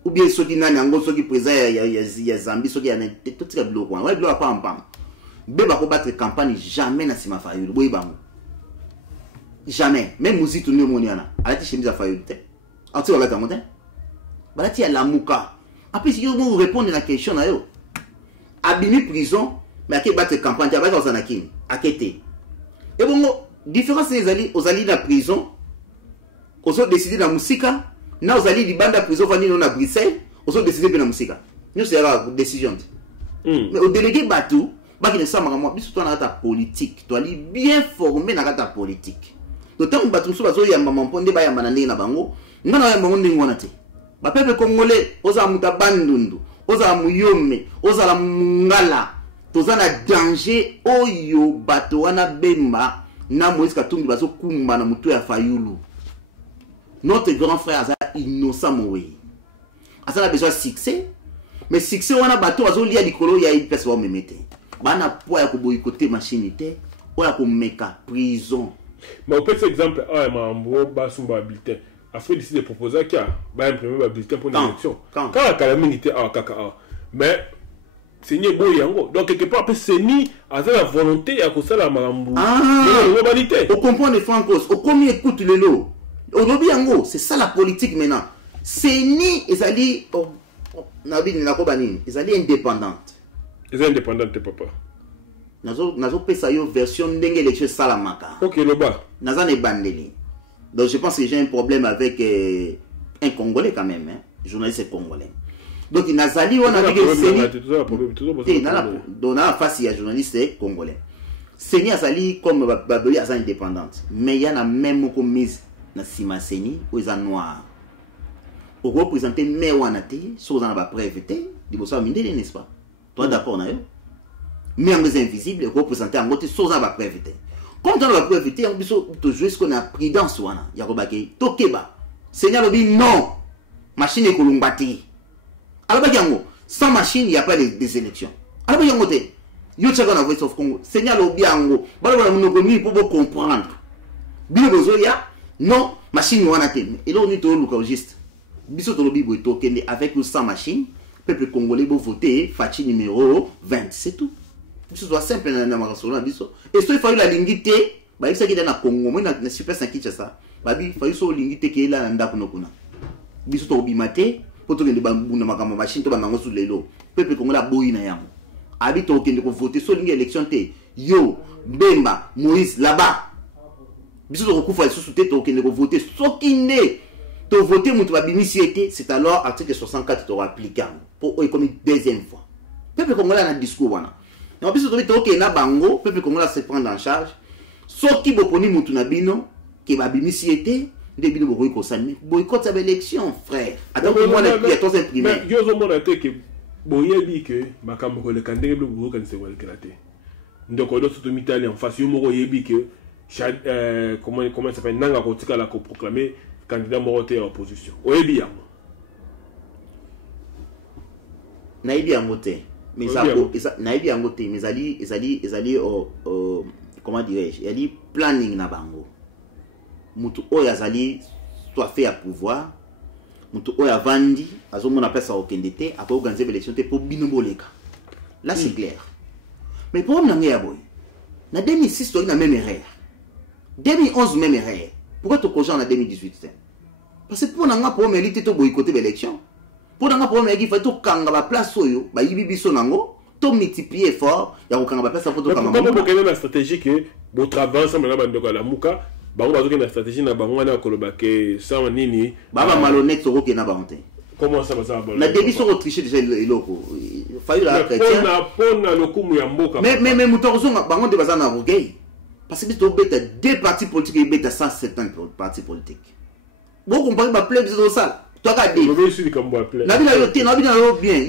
ou bien soki nani ango soki président ya Zambie soki ya tout tika biloko wana biloko pam pam Bemba ko battre campagne jamais na sima Fayulu boy bango jamais même musitu ni moniana alati chemise a Fayulu te anti wala ta monte balati ya lamuka après si yo vous répondre à la question na yo abimi prison mais ake battre campagne ya ba ka osana kini akete et bongo différence ezali ozali na prison ozo décider na musika na ozali libanda prison vani na Bruxelles ozo décider pe na musika nous c'est la décision mais au délégué Batou baki ne sama moi biso to na ta politique to ali bien formé na ta politique d'autant Batou so bazo yamba mamponde ba yamba na ndenge na bango ngana yamba ndenge ngona te ba peuple congolais oza muta bandundu oza muyome oza la mungala toza na danger oyo bato wana bemba na Moïse Katumbi bazo kumba na mutu ya Fayulu. Notre grand frère aza innocent mowe. Asa a besoin de succès, mais succès wana bato bazo lia likolo ya une personne memete. Bana po ya ko boycotter machine té, o ya ko meka prison. Mais au petit exemple, mambo basumba bulletin. Après décider de proposer qu'il y a imprimer un bulletin pour l'élection. Quand la calamité kaka mais c'est ni beau yango. Donc quelque part c'est ni avec la volonté à cause de la mambo. Au comprendre Francos, au combien écoute le lot. Au lobby yango, c'est ça la politique maintenant. C'est ni ezali nabi na ko banini, ezali indépendante. Ezali indépendante papa. Nazo pesa yo version ndenge élection salamaka. OK le bas. Naza ne bandeli. Donc je pense que j'ai un problème avec un Congolais quand même, hein, journaliste congolais. Donc Nazali on a dit que c'est dans la face il y a journaliste congolais. Seni Azali comme Babeli Azali indépendante, mais il y en a même comme mise na sima Seni aux noirs. Au représenter mais wanate, sur dans la preuve té, di bossa mindele n'est-ce pas? Toi d'accord na yo? Mais en invisible représenter en côté sur dans la preuve té. Comme dans la preuve té, on biso to jouer ce qu'on a prudence wana. Ya ko bake tokeba. Seigneur obi non. Machine e kolumbati. Alors yango, sans machine il y a pas des élections. Alors yango te. Yo tchaka na Voice of Congo. Seigneur obi yango. Bala bala munoko mi pour comprendre. Bino bozo ya non, machine wana te. Et là on est au local juste. Biso to lobi boy tokende avec ou sans machine, peuple congolais bo voter Fachi numéro 20, c'est tout. Biso doit simple na makasolo biso. Et so il faut la lingité, ba il s'agit na Congo, moi na super 5 Kinshasa. Ba bi faut so lingité ke la nda kuno kuna. Biso to bimate, po to kende ba mbuna makama machine to ba nango sur lelo. Peuple congolais boyi na yango. Abi to kende ko voter so lingi élection te. Yo, Bemba, Moïse là-bas. Biso to ko fa sous te to kende ko voter sokine. To voter mutu babimisiete, c'est alors article 64 to appliquer pour comme une deuxième fois. Peuple congolais na discours wana. Na biso to bito ke na bango, peuple congolais se prendre en charge. Soki boponi mutu na bino ke babimisiete, nde bino bokoyi ko sani. Boycott sa élection frère. Attends moi les pièces imprimés. Mais yo zo mona te ke boyebi ke makambo ko le kandenge blo boko kan se ko le kelate. Ndoko do soto mitali en face yo moko yebi ke comment ça s'appelle nanga ko tikala ko proclamer candidat moroté à opposition. Oyebi yango. Naibi yango te. Mais ça naibi yango te, mais ezali comment dirais-je? Il y a dit planning na bango. Mutu oyo azali soit fait à pouvoir. Mutu oyo avandi, azomona pesa okende te, après organiser l'élection te pour bino boleka. Là c'est clair. Mais pour nanga ya boy. Na 2006 to na même erreur. 2011 même erreur. Pourquoi tu cogères en 2018? Parce que pour nanga pour mériter to boycotter l'élection. Pour nanga pour mériter il faut to kanga ba place oyo, ba yibi biso nango, to multiplier fort, ya ko kanga ba place pour to kanga. Comment vous connaissez la stratégie que votre avance na bandoko la muka, bango bazoki na stratégie na bango na koloba ke ça nini, ba malhonnête soko ke na banté. Comment ça va ça? Na débit sur tricher déjà eloko. Fayu la chrétien. Pona lokumu ya mboka. Mais mutozo bango de bazana rogay. Parce que tu as deux partis politiques et tu as 170 partis politiques. Vous comprenez ma plaie de ça. Tu as dit. Bien.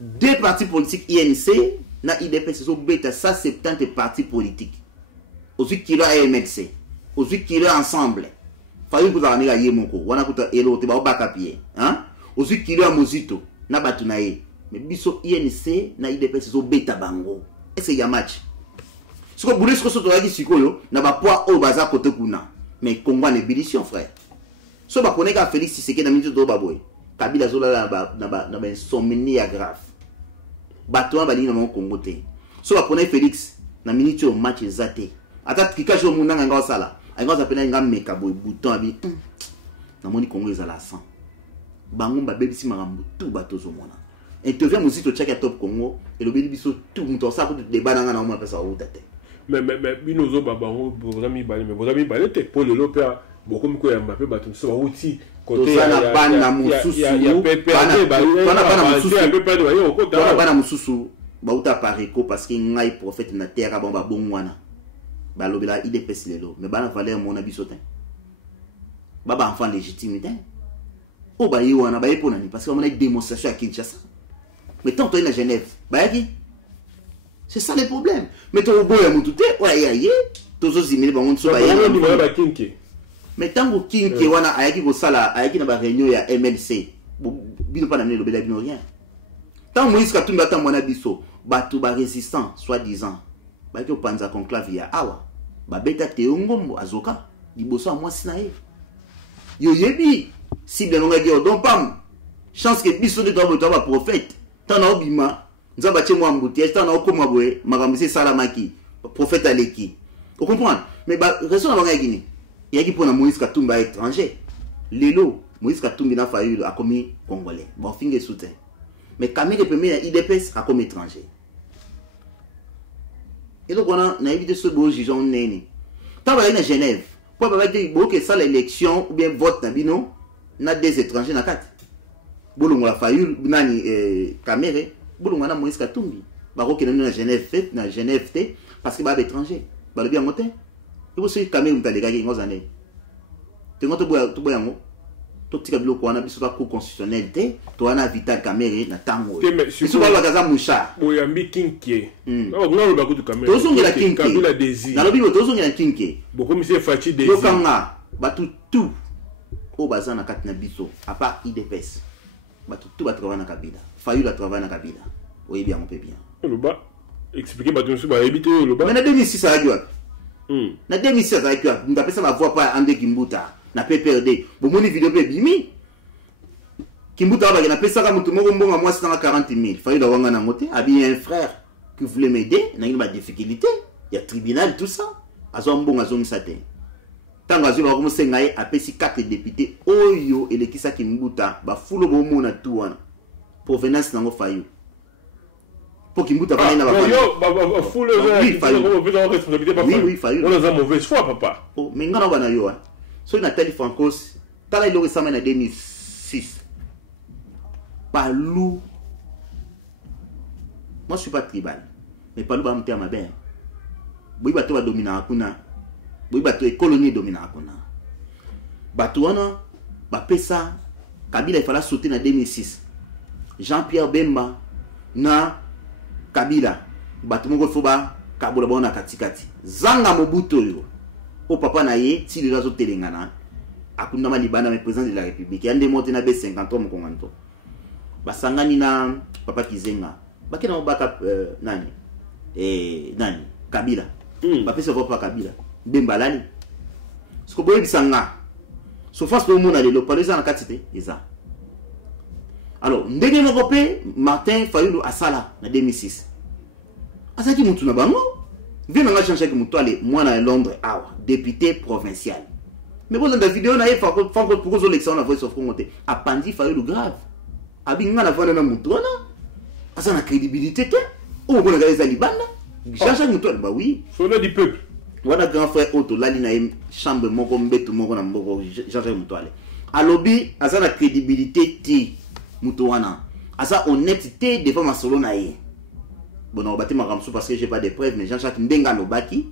Deux partis politiques INC, na IDP, c'est 170 partis politiques. Aussi qui là MLC. Aussi qui là ensemble. Fayu vous avez la yemoko. Wana kuta elo te ba baka pied. Hein? Aussi qui là Mozito. Na batunaye. Mais biso INC na IDP c'est beta bango. Est-ce qu'il y a match? Ce que vous voulez, ce que vous avez dit, n'a pas poids au bazar côté Kuna. Mais Congo en ébullition, frère. Ce que vous connaissez à Félix Tshisekedi dans le milieu de Baboy. Kabila Zola n'a pas insomnie grave. Batouan Bali dans le Congo. Ce que vous connaissez Félix dans le milieu de match zaté. Attends, qui cache au monde dans un sala. Un gars s'appelle un gars mekabo, bouton, abi. Dans mon Congo, ils ont la sang. Bango baby si marambu tout bateau au monde. Intervient musique au Tchèque Top Congo. Et le béni biso tout, tout ça pour débat dans un moment, ça va mais binozo babango vos amis balé mais vos amis balé te pour le lopéa beaucoup miko ya Mbappé bato so outi côté ya bana mususu ya pepe bana mususu ba uta pariko parce que ngai prophète na terre ba bongwana ba lobela IDPS lelo mais bana valeur mon abisotin baba enfant légitime o ba yiwana ba yepo nani parce que on a une démonstration à Kinshasa mais tant toi na Genève ba yaki C'est ça le problème. Mais tu as un tout ouais, tous aussi mais bon mais tant que kinke wana ayaki ko sala ayaki na ba réunion ya MLC bino pas na ne lobela bino rien. Tant Moïse Katumbi ata mwana biso batu ba résistant soi-disant ba ki opanza conclave ya awa ba beta teongombo azoka liboso a mwasi na ye yo yebi cible nonga ki odon pam chance que biso de doit ba prophète tant na obima nzamba che mwa mbuti tant na okoma boye makamisi salamaki prophète aleki vous comprenez mais ba raison na banga gini yaki pona Moïse Katumbi étranger lelo Moïse Katumbi na Fayulu a commis congolais bon finge soutien mais Kamere premier IDPS a comme étranger et donc on a évité ce beau jugeant neni tant va à Genève pour pas dire que ça l'élection ou bien vote na bino na des étrangers na kati bolongo la Fayulu nani Kamere bolongo na Moïse Katumbi ba ko na Genève té parce que ba étranger ba le bien monter et vous savez Kamere mutalega ki ngozane te ngoto boyango to tika biloko wana biso ba cour constitutionnel te to wana Vital Kamere na tango biso ba kaza musha boyambi kinkie ngalo ba kutu Kamere to zongela kinkie kabila désir na lobi to zongela kinkie boko mise fachi désir lokanga batu tout o bazana kati na biso à part IDPS batu tout ba travailler na kabila Fayulu travailler na kabila oye bien on peut bien loba expliquer batu so ba habiter loba mais na 2006 a jwa na 2006 a jwa ndapesa ma voix pas André Kimbuta na PPRD bomoni vidéo pe bimi Kimbuta ba na pesa ka mutu moko mbonga mwasi na 40 000 Fayulu wanga na ngote abi un frère qui voulait m'aider na une difficulté il y a tribunal tout ça azo mbonga zo misate tanga zo ba komo senga ye apesi 4 députés oyo elekisa Kimbuta ba fulo bomona tout wana provenance nango Fayulu pour Kimbuta ba na ba yo fulo za responsabilité pas oui Fayulu on a mauvaise foi papa oh mais ngana bana yo so Nathalie Francos tala ilo resama na 2006 Palou moi je suis pas tribal mais Palou ba mtia mabe boyi bato ba domina akuna boyi bato e colonie domina akuna bato wana ba pesa Kabila il fallait sauter na 2006 Jean-Pierre Bemba na Kabila bato moko foba kabola bona katikati zanga Mobutu yo au papa na ye si les autres telengana akunda malibana mais président de la République yande monte na B53 mokonganto basangani na papa Kizenga bakena baka nani nani Kabila ba pesa papa Kabila Bemba lali ce que boye bisanga so face au monde lelo paleza na katite eza alors ndenge moko pe Martin Fayulu asala na 2006 asaki mutu na bango vient à changer que mutuale moi à Londres député provincial mais bon dans la vidéo na faut pour l'élection na Voice of Congo a pandi Fayulu grave abinga na vana na mutuana asa na crédibilité te ou on regarde les libanda changer mutuale bah oui sonne du peuple wana grand frère auto lali na chambre moko mbetu moko na mboko changer mutuale a lobby asa na crédibilité ti mutuana asa honnêteté devant ma solo na ye. Bon, on va te marrer parce que j'ai pas de preuves, mais Jean-Jacques Mbenga Lobaki,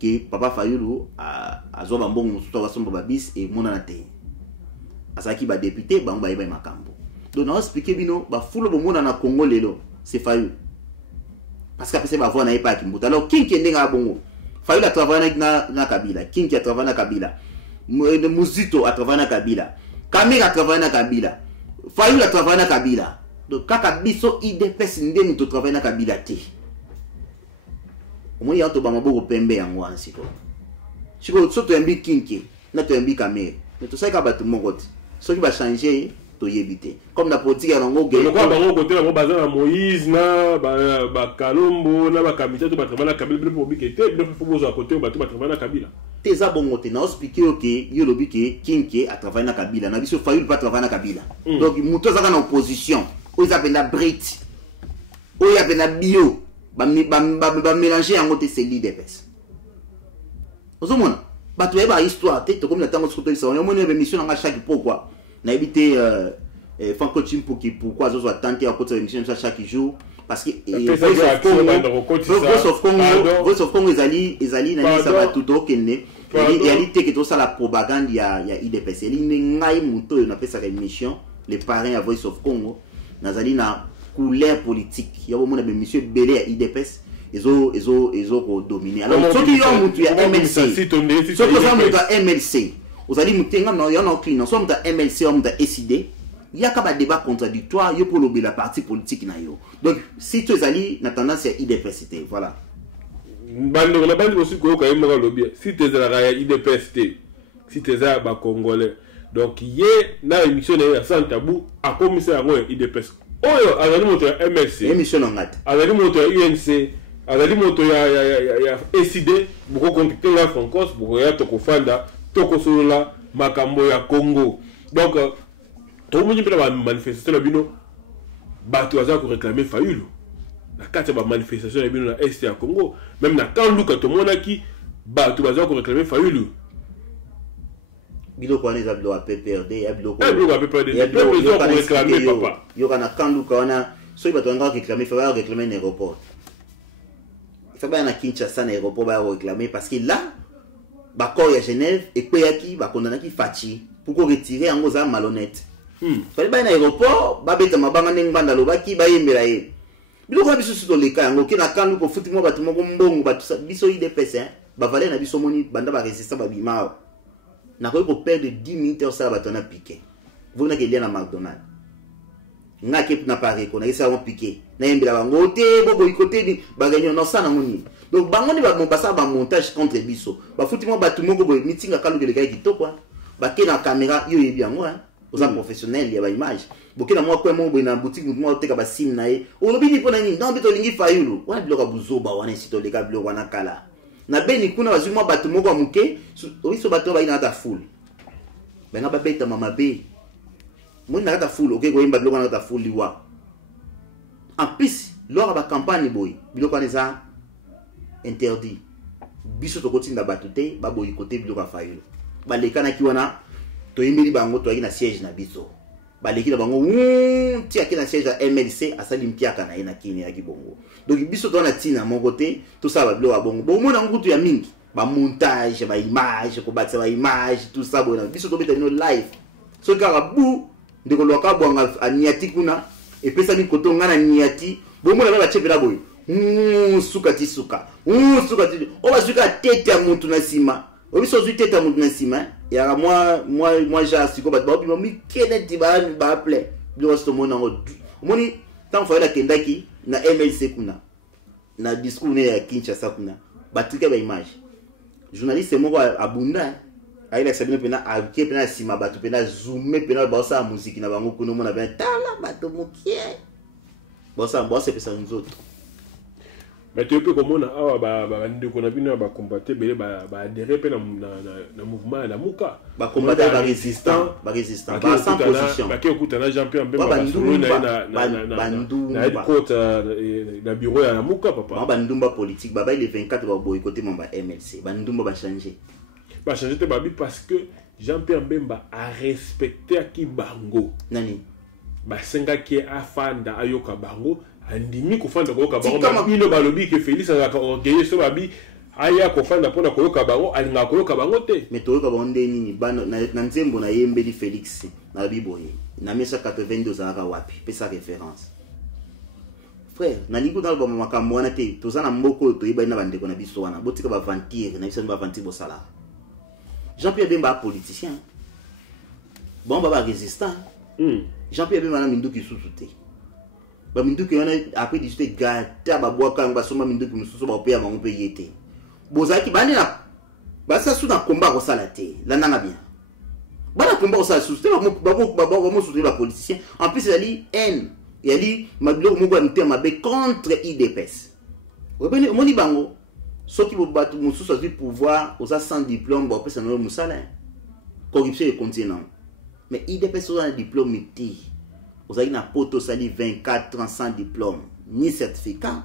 que papa Fayulu a zoba mbongo musuto wa sombo babis et mona na te. Asaki ba député ba mba yeba makambo. Donc on expliquer bino ba fulo bo mona na Congo lelo, c'est Fayulu. Parce qu'après c'est ba voix na yepa Kimbuta. Alors qui ndenga bongo? Fayulu a travaillé na Kabila, qui a travaillé na Kabila. Muzito a travaillé na Kabila. Kamere a travaillé na Kabila. Fayulu a travaillé na Kabila. Donc kaka biso IDPS ndeni to travailler na Kabila te omoni yanto ba maboko pembe yango ansiko siko soto yambi kinke na to yambi Kamere mais to saka bato moko te soki ba changer to yebite comme na politique ya ngo gelo ko bango côté na bazana Moïse na ba Kalombo na ba Kamita to ba travailler na Kabila pour bikete bien faut bozo à côté ba to ba travailler na Kabila teza bongo te na expliquer que yo lobi ke kinke a travailler na Kabila na biso Fayulu pas travailler na Kabila donc muto zaka na opposition ils appellent la Brit, ils appellent la bio, mélanger en côté c'est l'IDPS. Vous savez, tu as une histoire, tu as comme la tango sur toi, on a une émission dans chaque pourquoi, on a évité Franco Chimpo qui pourquoi ils ont tenté à côté de l'émission chaque jour, parce que Voice of Congo ils allaient dans ça va tout au Kenya, ils allaient que tout ça la propagande il y a IDPS, ils n'aiment muto on appelle ça émission les parrains à Voice of Congo. Nazali na couleur politique. Il y a un monsieur belé à IDPS. dominer. Alors ceux qui ont monté à MLC, ceux qui ont monté à MLC, vous allez monter il y a un client, soit monté à MLC, on a décidé. Il y a un débat contradictoire pour lobby la partie politique. Donc, si tu es allé, la tendance est IDPST. Voilà. Si tu es à IDPST, si tu es à Congolais, donc il y a une émission sans tabou à commissaire à IDPST. Oh, à la limite, MLC. Émission en gat. À la limite, UNC. À la limite, il y a SID. Beaucoup contacter la Francos, beaucoup de Tokofanda, Tokosola, Makambo ya Congo. Donc, tout le monde peut manifester le bino, bateau hasard pour réclamer Fayulu. La carte de manifestation de bino na Est à Congo, même na Kanlu quand tout le monde a qui bateau hasard pour réclamer Fayulu. Bilo kwa neza bilo PPRD, ya bilo kwa PPRD, ya bilo pour réclamer papa. Yo kana Kanlu kana so bateau ngaka réclamer Fayulu réclamer un aéroport. Il faut bien na Kinshasa un aéroport ba réclamer parce que là bakor ya Genève et Peyaki ba condamner qui Fachi pour retirer en goza malhonnête. Fallait pas un aéroport, babeta mabanga nenganda lobaki ba yembela ye. Biloko biso suto leka yango ke na Kanlu ko futi mo batu moko mbongo batu biso IDPS hein, ba valer na biso moni banda ba résister ba bima. Na ko perdre 10 minutes ça ba tona piqué. Vous na ke lien na McDonald's. Nga ke na Paris ko na isa on piqué. Na yembela bango te bobo ikote ni ba gagner no sana moni. Donc bango ni ba mombasa ba montage contre biso. Ba futi mo batu moko boy meeting Kanlu ke le gars kitoko. Ba ke na caméra yo yebi yango hein. Aux professionnels, il y a une image. Beaucoup de moi, quand je dans boutique, je vais te sim nae. On oublie ni pona ni. Non, beto lingi Fayulu. Wana bloka buzoba wana sito leka bloka wana kala. Na beni kuna wazuma batu moko amuke. Oiso batu ba ina ta full. Benga ba beta mama be. Mo na ta full. OK, ko imba bloka na ta full liwa. En plus, lors ba campagne boy, bloka neza interdit. Biso to kotinda batu te, ba boy côté bloka Fayulu. Ba leka na kiwana to imbeli bango to na siège na biso baleki na bango ti akina siège à MLC asali mpiaka na ina kini ya kibongo. Donc biso to na tina mon côté tout ça ba blo wa bongo bon mona ngutu ya mingi ba montage ba image ko batsa ba image tout ça bona biso to beta no live so kaka bu ndeko loka bwanga aniati kuna et pesa mi koto ngana niati bon mona ba chepela boy sukati suka sukati o ba suka tete ya mutu na sima o biso zu tete ya mutu na sima ya moi j'ai siko ba bi mi kene ti ba appelé bi wasto mona ngo moni tant fa la kendaki na MLC kuna na discours ne ya Kinshasa kuna batika ba image journaliste moko abunda aila sabine pena akie pena sima batu pena zoomer pena ba sa musique na bango kuna mona ben tala bato mokie bosa pesa nzoto. Mais tu peux comme on a ba bino ba combattre belé ba adhérer pe na mouvement na muka ba combattre ba résistant ba sans position ba ke okutana Jean-Pierre Mbemba na côte na bureau ya muka papa ba ndumba politique ba il 24 ba boycotter mamba MLC ba ndumba ba changer te babi parce que Jean-Pierre Mbemba a respecté aki bango nani ba senga ki afanda ayoka bango andimi kufanda koyoka bango bino balobi ke Félix azaka orgueilleux so babi aya kofanda pona koyoka bango alinga koyoka bango te mais toyoka bango nini bana na nzembo na yembeli Félix na biboye na 1982 azaka wapi pesa référence frère na lingu na ba makambo wana te tozana mboko toyiba na bandeko na biso wana botika ba vampire na biso ba vampire bosala Jean-Pierre Bemba politicien bon baba résistant Jean-Pierre Bemba na minduki susuté ba minduki wana après discuter gata ba boaka ba soma minduki mususu ba peya bango pe yete bozaki bani na basa su na combat ko sala te la nanga bien bana combat ko sala susuté ba mo susuté ba politicien en plus ali haine yali mabilo moko ya mabe contre IDPS obeni moni bango soki bo batu mususu azui pouvoir osa sans diplôme ba pesa no musala corruption et continent mais IDPS a un diplôme ti ozali na poto sali 24 ans sans diplôme ni certificat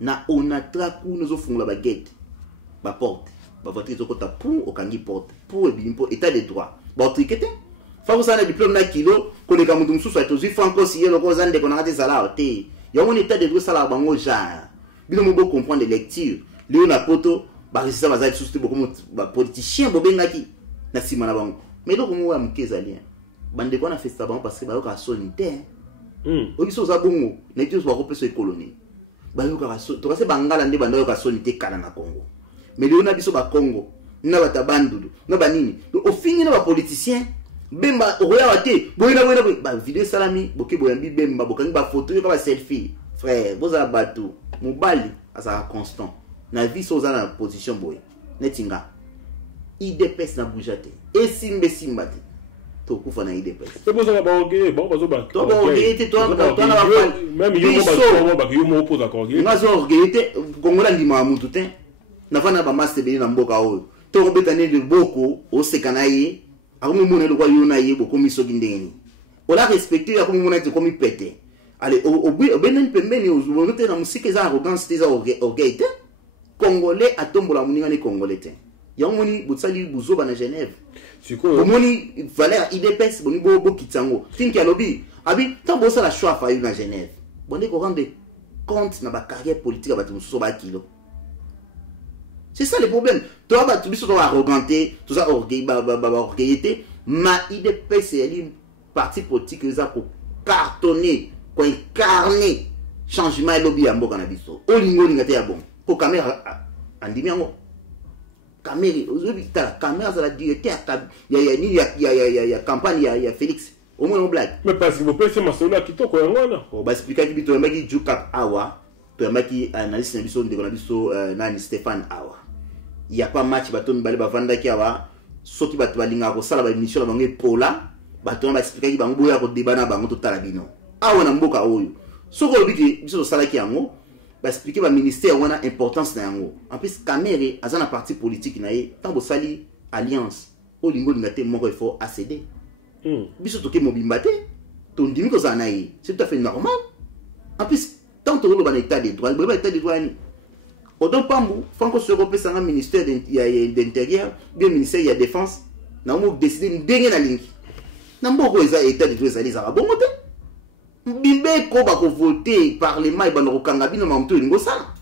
na onatra ku nous ofungula ba gate ba porte ba voiture zokota pour okangi porte pour ebimpo état de droit ba trikete fa vous avez diplôme na kilo ko le kamutu mususu atozui franco siye loko zande ko na te sala te ya mon état de droit sala bango genre bino mo comprendre lecture léo na poto ba resisa bazali susu beaucoup ba politicien bobengaki na sima na bango mais donc mo wa mkezali bande ko na festa bango parce que ba yoka sonité obiso za bongo na itu ba ko peso colonie bayoka so to kasi bangala nde banda yoka solité kala na Congo mais leona biso ba Congo na batabandudu na banini au fini na ba politicien bemba oya wate boyina ba vidéo salami boke boyambi bemba bokangi ba photo yoka ba selfie frère boza bato mobali asa constant na vie so za na position boy netinga IDPS na boujate et simba te to kufa na IDPS c'est pour ça ba orgueil ba bazo ba to ba orgueil te to na même yo ba yo mo pose accord ngazo orgueil te kongola ndima mutu te na fana ba master beli na mboka oyo to ko betane de boko o sekana ye akomi mona le kwa yo na ye boko miso gindeni ola respecter akomi mona te komi pété allez au benen pembeni o zote na musike za arrogance te za orgueil te congolais atombola muninga ni congolais te yamoni butsali buzoba na Genève siko moni valeur IDPS boni bo kitsango tinki alobi abi tambo ça la choix fa na Genève boni ko rendre compte na ba carrière politique ba tumuso ba kilo. C'est ça le problème. Toi ba tu biso to arroganté tout ça orgueil ba orgueillité ma IDPS c'est une parti politique que ça ko cartonner ko incarner changement lobby ya mboka na biso olingo lingate ya bon ko caméra andimi yango caméra aujourd'hui la caméra ça la directeur ya campagne ya Félix au moins on blague mais parce que vous pensez masolo kitoko yango on va expliquer ki bito mbaki Jukap awa to mbaki analyste na biso ndeko na biso nani Stéphane awa il y a pas match bato mibale bavanda ki awa soki bato balinga ko sala ba émission na bango pola bato ba expliquer ki bango boya ko débat na bango to tala bino awa na mboka oyo soko lobiki biso sala ki yango ba expliquer ba ministère wana importance na yango en plus Kamere azana parti politique na ye tambo sali alliance olingo lingate moko il faut accéder biso toke mobimba te to ndimi ko zana ye c'est tout à fait normal en plus tant to lo ba état de droit ba état de droit ni odon pambu franco soko pesa nga ministère d'intérieur bien ministère ya défense na mo décider ndenge na linki na mboko eza état de droit ezali za bongo te bimbe ko ba ko voter parlement et bano kanga bino mamto lingo sala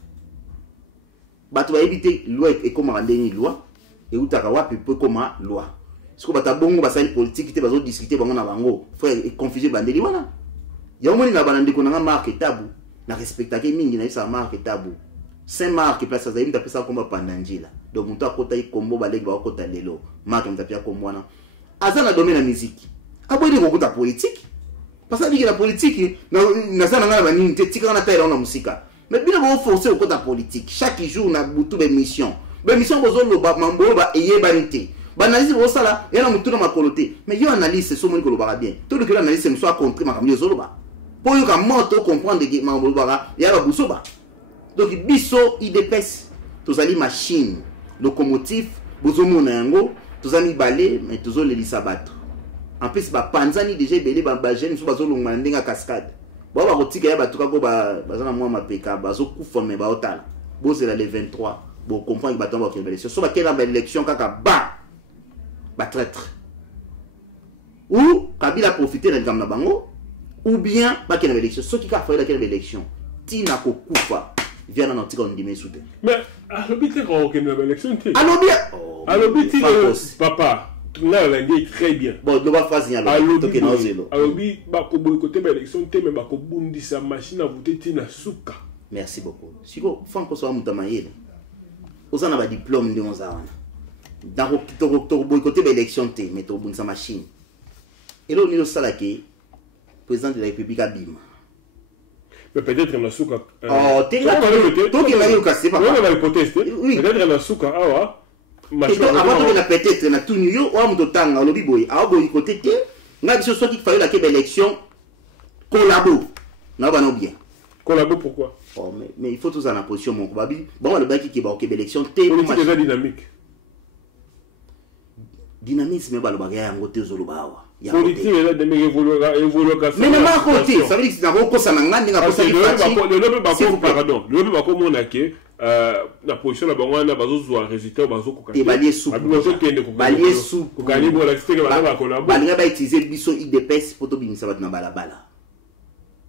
bato ba éviter loi et comme ndeni loi et utaka wapi peu comme loi ce que bata bongo ba sali politique te bazo discuter bango na bango frère et confuser bandeli wana ya omoni na banande ko na marque tabu na respectake mingi na isa marque tabu Saint Marc place za imta pesa komba pandanjila donc muto akota ikombo baleki ba kota lelo marque mtapia komwana azana domaine na musique abodi ko kuta politique parce que la politique na sana ngana banini te tika na taira na musika mais bino bo forcer au côté politique chaque jour na butu be mission bozo lo ba mambo ba eyebanité banalize bo sala yana mutu na makolote mais yo analyse so moni ko lo ba bien tout le que l'analyse me soit contre ma kamio zo lo ba pour yo ka moto comprendre que mambo ba ya ba buso ba donc biso IDPS tozali machine locomotive bozo mona yango tozali balé mais tozo le lisabato. En plus ba panzani déjà belé ba jeune so bazo longa ndenga cascade ba ba kotika ya batuka ko ba bazana mwa mapeka bazo kufa me ba otala bozela le 23 bo comprendre ba tomba ko élection so ba kela ba élection kaka ba traître ou Kabila profiter na gamna bango ou bien ba kela élection so ki ka fa la kela élection tina ko kufa vient na tika ndime soute mais alobi te ko kena élection te alobi ti papa là la dit très bien bon do ba phase nya lo to ke na zelo alobi ba ko boycotter ba élection te mais ba ko bundisa machine à voter ti na suka merci beaucoup siko fanko so amutama yele ozana ba diplôme ndi onza wana dans to boycotter ba élection te mais to bundisa machine et là ni lo sala ke président de la République abima mais peut-être na suka to ke na yo kasi papa on va hypothèse peut-être na suka awa avant de peut-être na tout yo o amuto tanga lobi boy a boy côté te nga biso so ki fayo la ke élection collabo na ba no bien collabo pourquoi mais il faut tous en position mon babi bon le baki ki ba ok élection te politique déjà dynamique dynamisme ba le bagay yango te zolo bawa politique là de me évoluer mais ne ma côté ça veut dire que na ko sa ngandi nga ko sa le pardon le ba ko mona ke la position la bango na bazo zo résultat bazo ko ka balier sous ko gagner bon la c'était ba ko na ba nga ba utiliser biso IDPS pour to binisa bat na balabala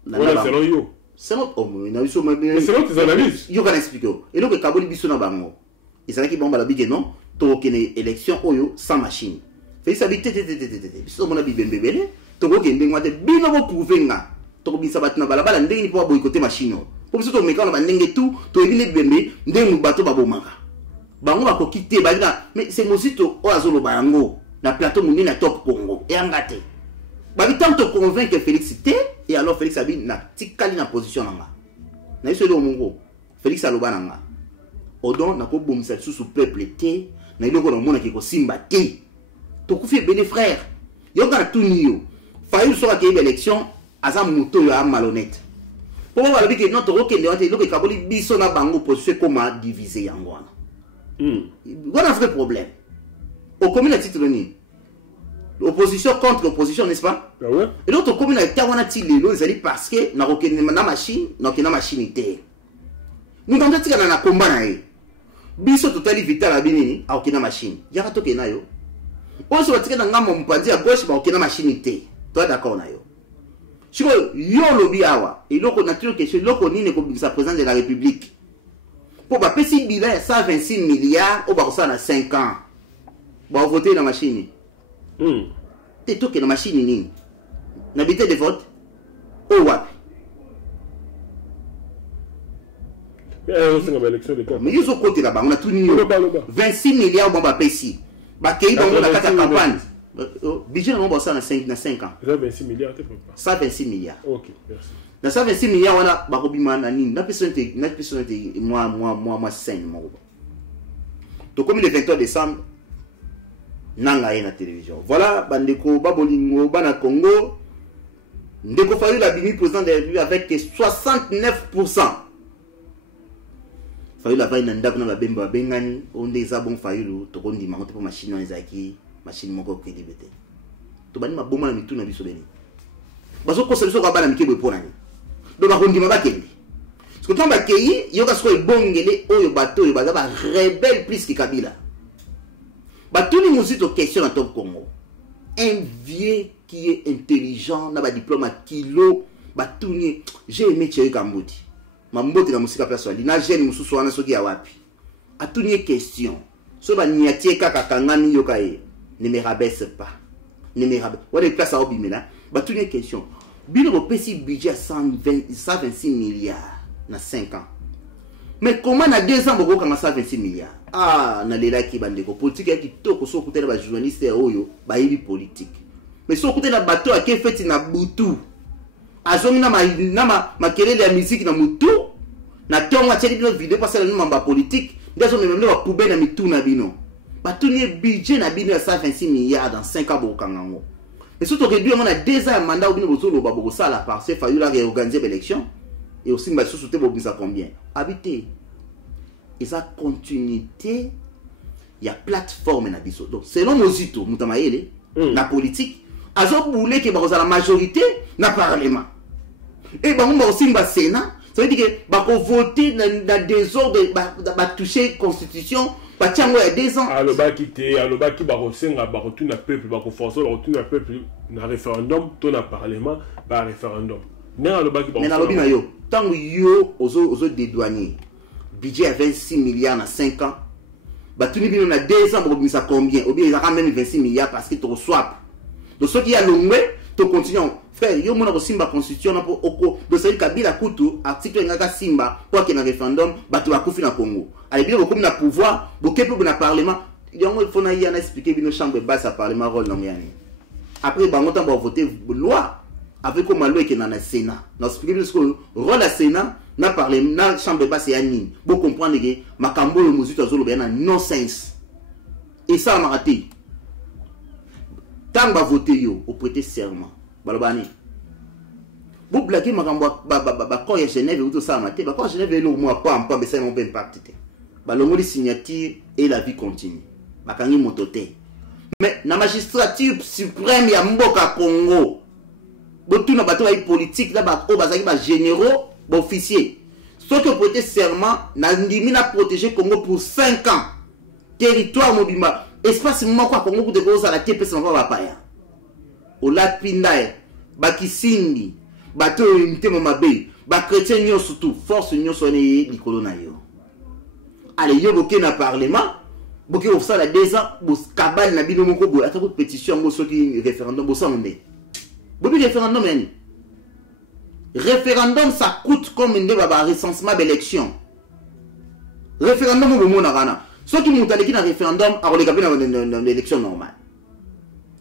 voilà selon yo selon homme na biso mais selon tes analyses yo kan expliquer et donc kaboli biso na bango et ça qui bon ba la bige non to kene élection oyo sans machine fait ça bité biso mona bibembebele to ko kende ngwate bino bo prouver nga to ko binisa bat na balabala ndenge ni po boycotter machine Pour ça, on a tout, tu es venu bébé, ndenge bateau babomaka. Bango va quitter, mais c'est mosito o azolo bango, na plateau mouné na top Congo, et engate. Babi tant te convainc que Félix était, et alors Félix Abi na tikali na position nanga. Na yeso le mongo, Félix aloba nanga. Odon na ko bomisa sous peuple té, na iloko na mona ki ko simba té. To kufi bene frère. Yo ga tout niyo. Fayu so ka élection, aza moto yo a malhonnête. Pourquoi on va dire que notre okende wante iloko kaboli biso na bango position comment diviser yango wana. On a un vrai problème. Au commune à titre de opposition contre opposition, n'est-ce pas? Ah ouais? Et l'autre commune a été parce que nous avons une machine, nous avons une machine. Nous avons dit un combat. Biso totali vital à Bénin, à aucune machine. Il y a un token. On se retire dans mon padi à gauche, mais aucune machine. Toi d'accord, Nayo? Je suis lobby awa. Et l'autre nature question, l'autre ni comme sa présidente de la République. Pour ma petit bilan, 126 milliards, on va ça dans 5 ans. On va voter dans la machine. Et tout que la machine, n'habitez de vote. Oh, ouais. Mais ils ont côté là-bas, on a tout mis 26 milliards, on va payer ici. Bakéi, on a 4 campagnes. Budget, on va ça dans 5 ans. 126 milliards, tu peux pas. 126 milliards. Ok, merci. Dans 126 milliards, on a Barobiman, la personne était moi, 5. Donc, comme le 23 décembre, nanga na télévision. Voilà, Bandeko, Babolingo, Bana Congo. Ndeko Fayulu a bimi président de la République avec 69%. Fayulu a fait une ndako na bemba bengani, on des abons Fayulu, to kondi mangote pour machine on ezaki, machine moko crédibilité. To bani maboma na mitu na biso beni. Baso ko solution ka bana mikebe pour nani. Donc bakondi mabakende. Parce que tant bakei, yoka so ebongele oyo bato yo baza ba rebelle plus que Kabila. Tous les musiques aux questions dans Top Congo. Un vieux qui est intelligent, n'a pas diplôme à kilo, j'ai aimé Thierry Kambouti. Ma mbote la musique personnelle. N'a jamais moussou soana soki ya wapi. A toutes les questions. Ce ba niatie kaka kangani yokae. Ne me rabaisse pas. Ne me rabaisse. Voilà place à obimena. Toutes les questions. Bino au petit budget à 126 milliards dans 5 ans. Mais comment dans 2 ans vous avez 126 milliards? Ah, na lela ki bandeko politique qui toko so côté ba journaliste oyo ba yebi politique. Mais so côté na bateau a ke feti na butu. Azongi na ma kelele ya musique na mutu. Na tonga tsheli bino vidéo parce que na mamba politique, ndazo même ba poubelle na mitu na bino. Ba tuni budget na bino ya 126 milliards dans 5 ans bokangango. Mais surtout réduire on a 2 ans mandat bino bozolo ba bokosala parce que Fayulu a réorganiser l'élection et aussi ba sous-souté bobisa combien? Habiter. Et sa continuité, il y a plateforme na biso. Donc selon Mozito, Moutamayele, la politique, azo boulé que la majorité na parlement. Et bah on aussi ba Sénat, ça veut dire que bah qu'on voter dans désordre, bah toucher constitution, bah tiens ouais 2 ans. Alors bah quitter, alors bah qui bah resenga bah retourner à peuple, bah qu'on force retourner à peuple, na référendum, ton à parlement, bah référendum. Mais alors bah qui bah. Mais na lobi na yo, tant yo ozo dédouanier. Budget à 26 milliards dans 5 ans. Bah, tout le monde a 2 ans pour ça combien? Ou bien ils ont même 26 milliards parce que tu reçois. Donc, ceux qui ont longué, tu continues. Frère, il y a une Simba constitution pour Oko. Donc, c'est le Kabila Koutou, article Ngaga Simba, pour qu'il y ait un référendum, bah, tu vas couper dans le Congo. Allez, bien, comme le pouvoir, beaucoup de parlement, il faut expliquer que nos chambres basse à parlement rôle dans après, bah, on va voter loi. Avec comme loi qui est dans le Sénat. Dans ce que rôle à Sénat, na parlé na chambre basse et anine pour comprendre que makambo le musique azolo bena nonsense et ça m'a raté tant va voter yo au prêter serment balobani vous blaguez makambo ba ko ya Genève ou tout ça maté ba ko Genève le moi pas mais ça non ben parti ba le mot signature et la vie continue bakangi mototé mais na magistrature suprême ya mboka Congo botu na bato ba politique là ba o bazaki ba généraux officier. Ceux qui ont prêté serment, n'a protégé Congo pour 5 ans. Territoire mobile. Espace quoi Congo pour déposer à la TP sans voir pas. Au lac Pindae, Bakisindi, bateau unité Mamabe, chrétien nyon surtout, force nyon sonné Nicolo Nayo. Allez, yo boké na parlement, boké au ça la 2 ans, bos cabane na bino moko bo, attends pétition, mo soki référendum, bo ça on est. Bobi référendum yani. référendum ça coûte comme une recensement d'élection. Référendum au moment n'a ceux qui montent à référendum à l'élection normale.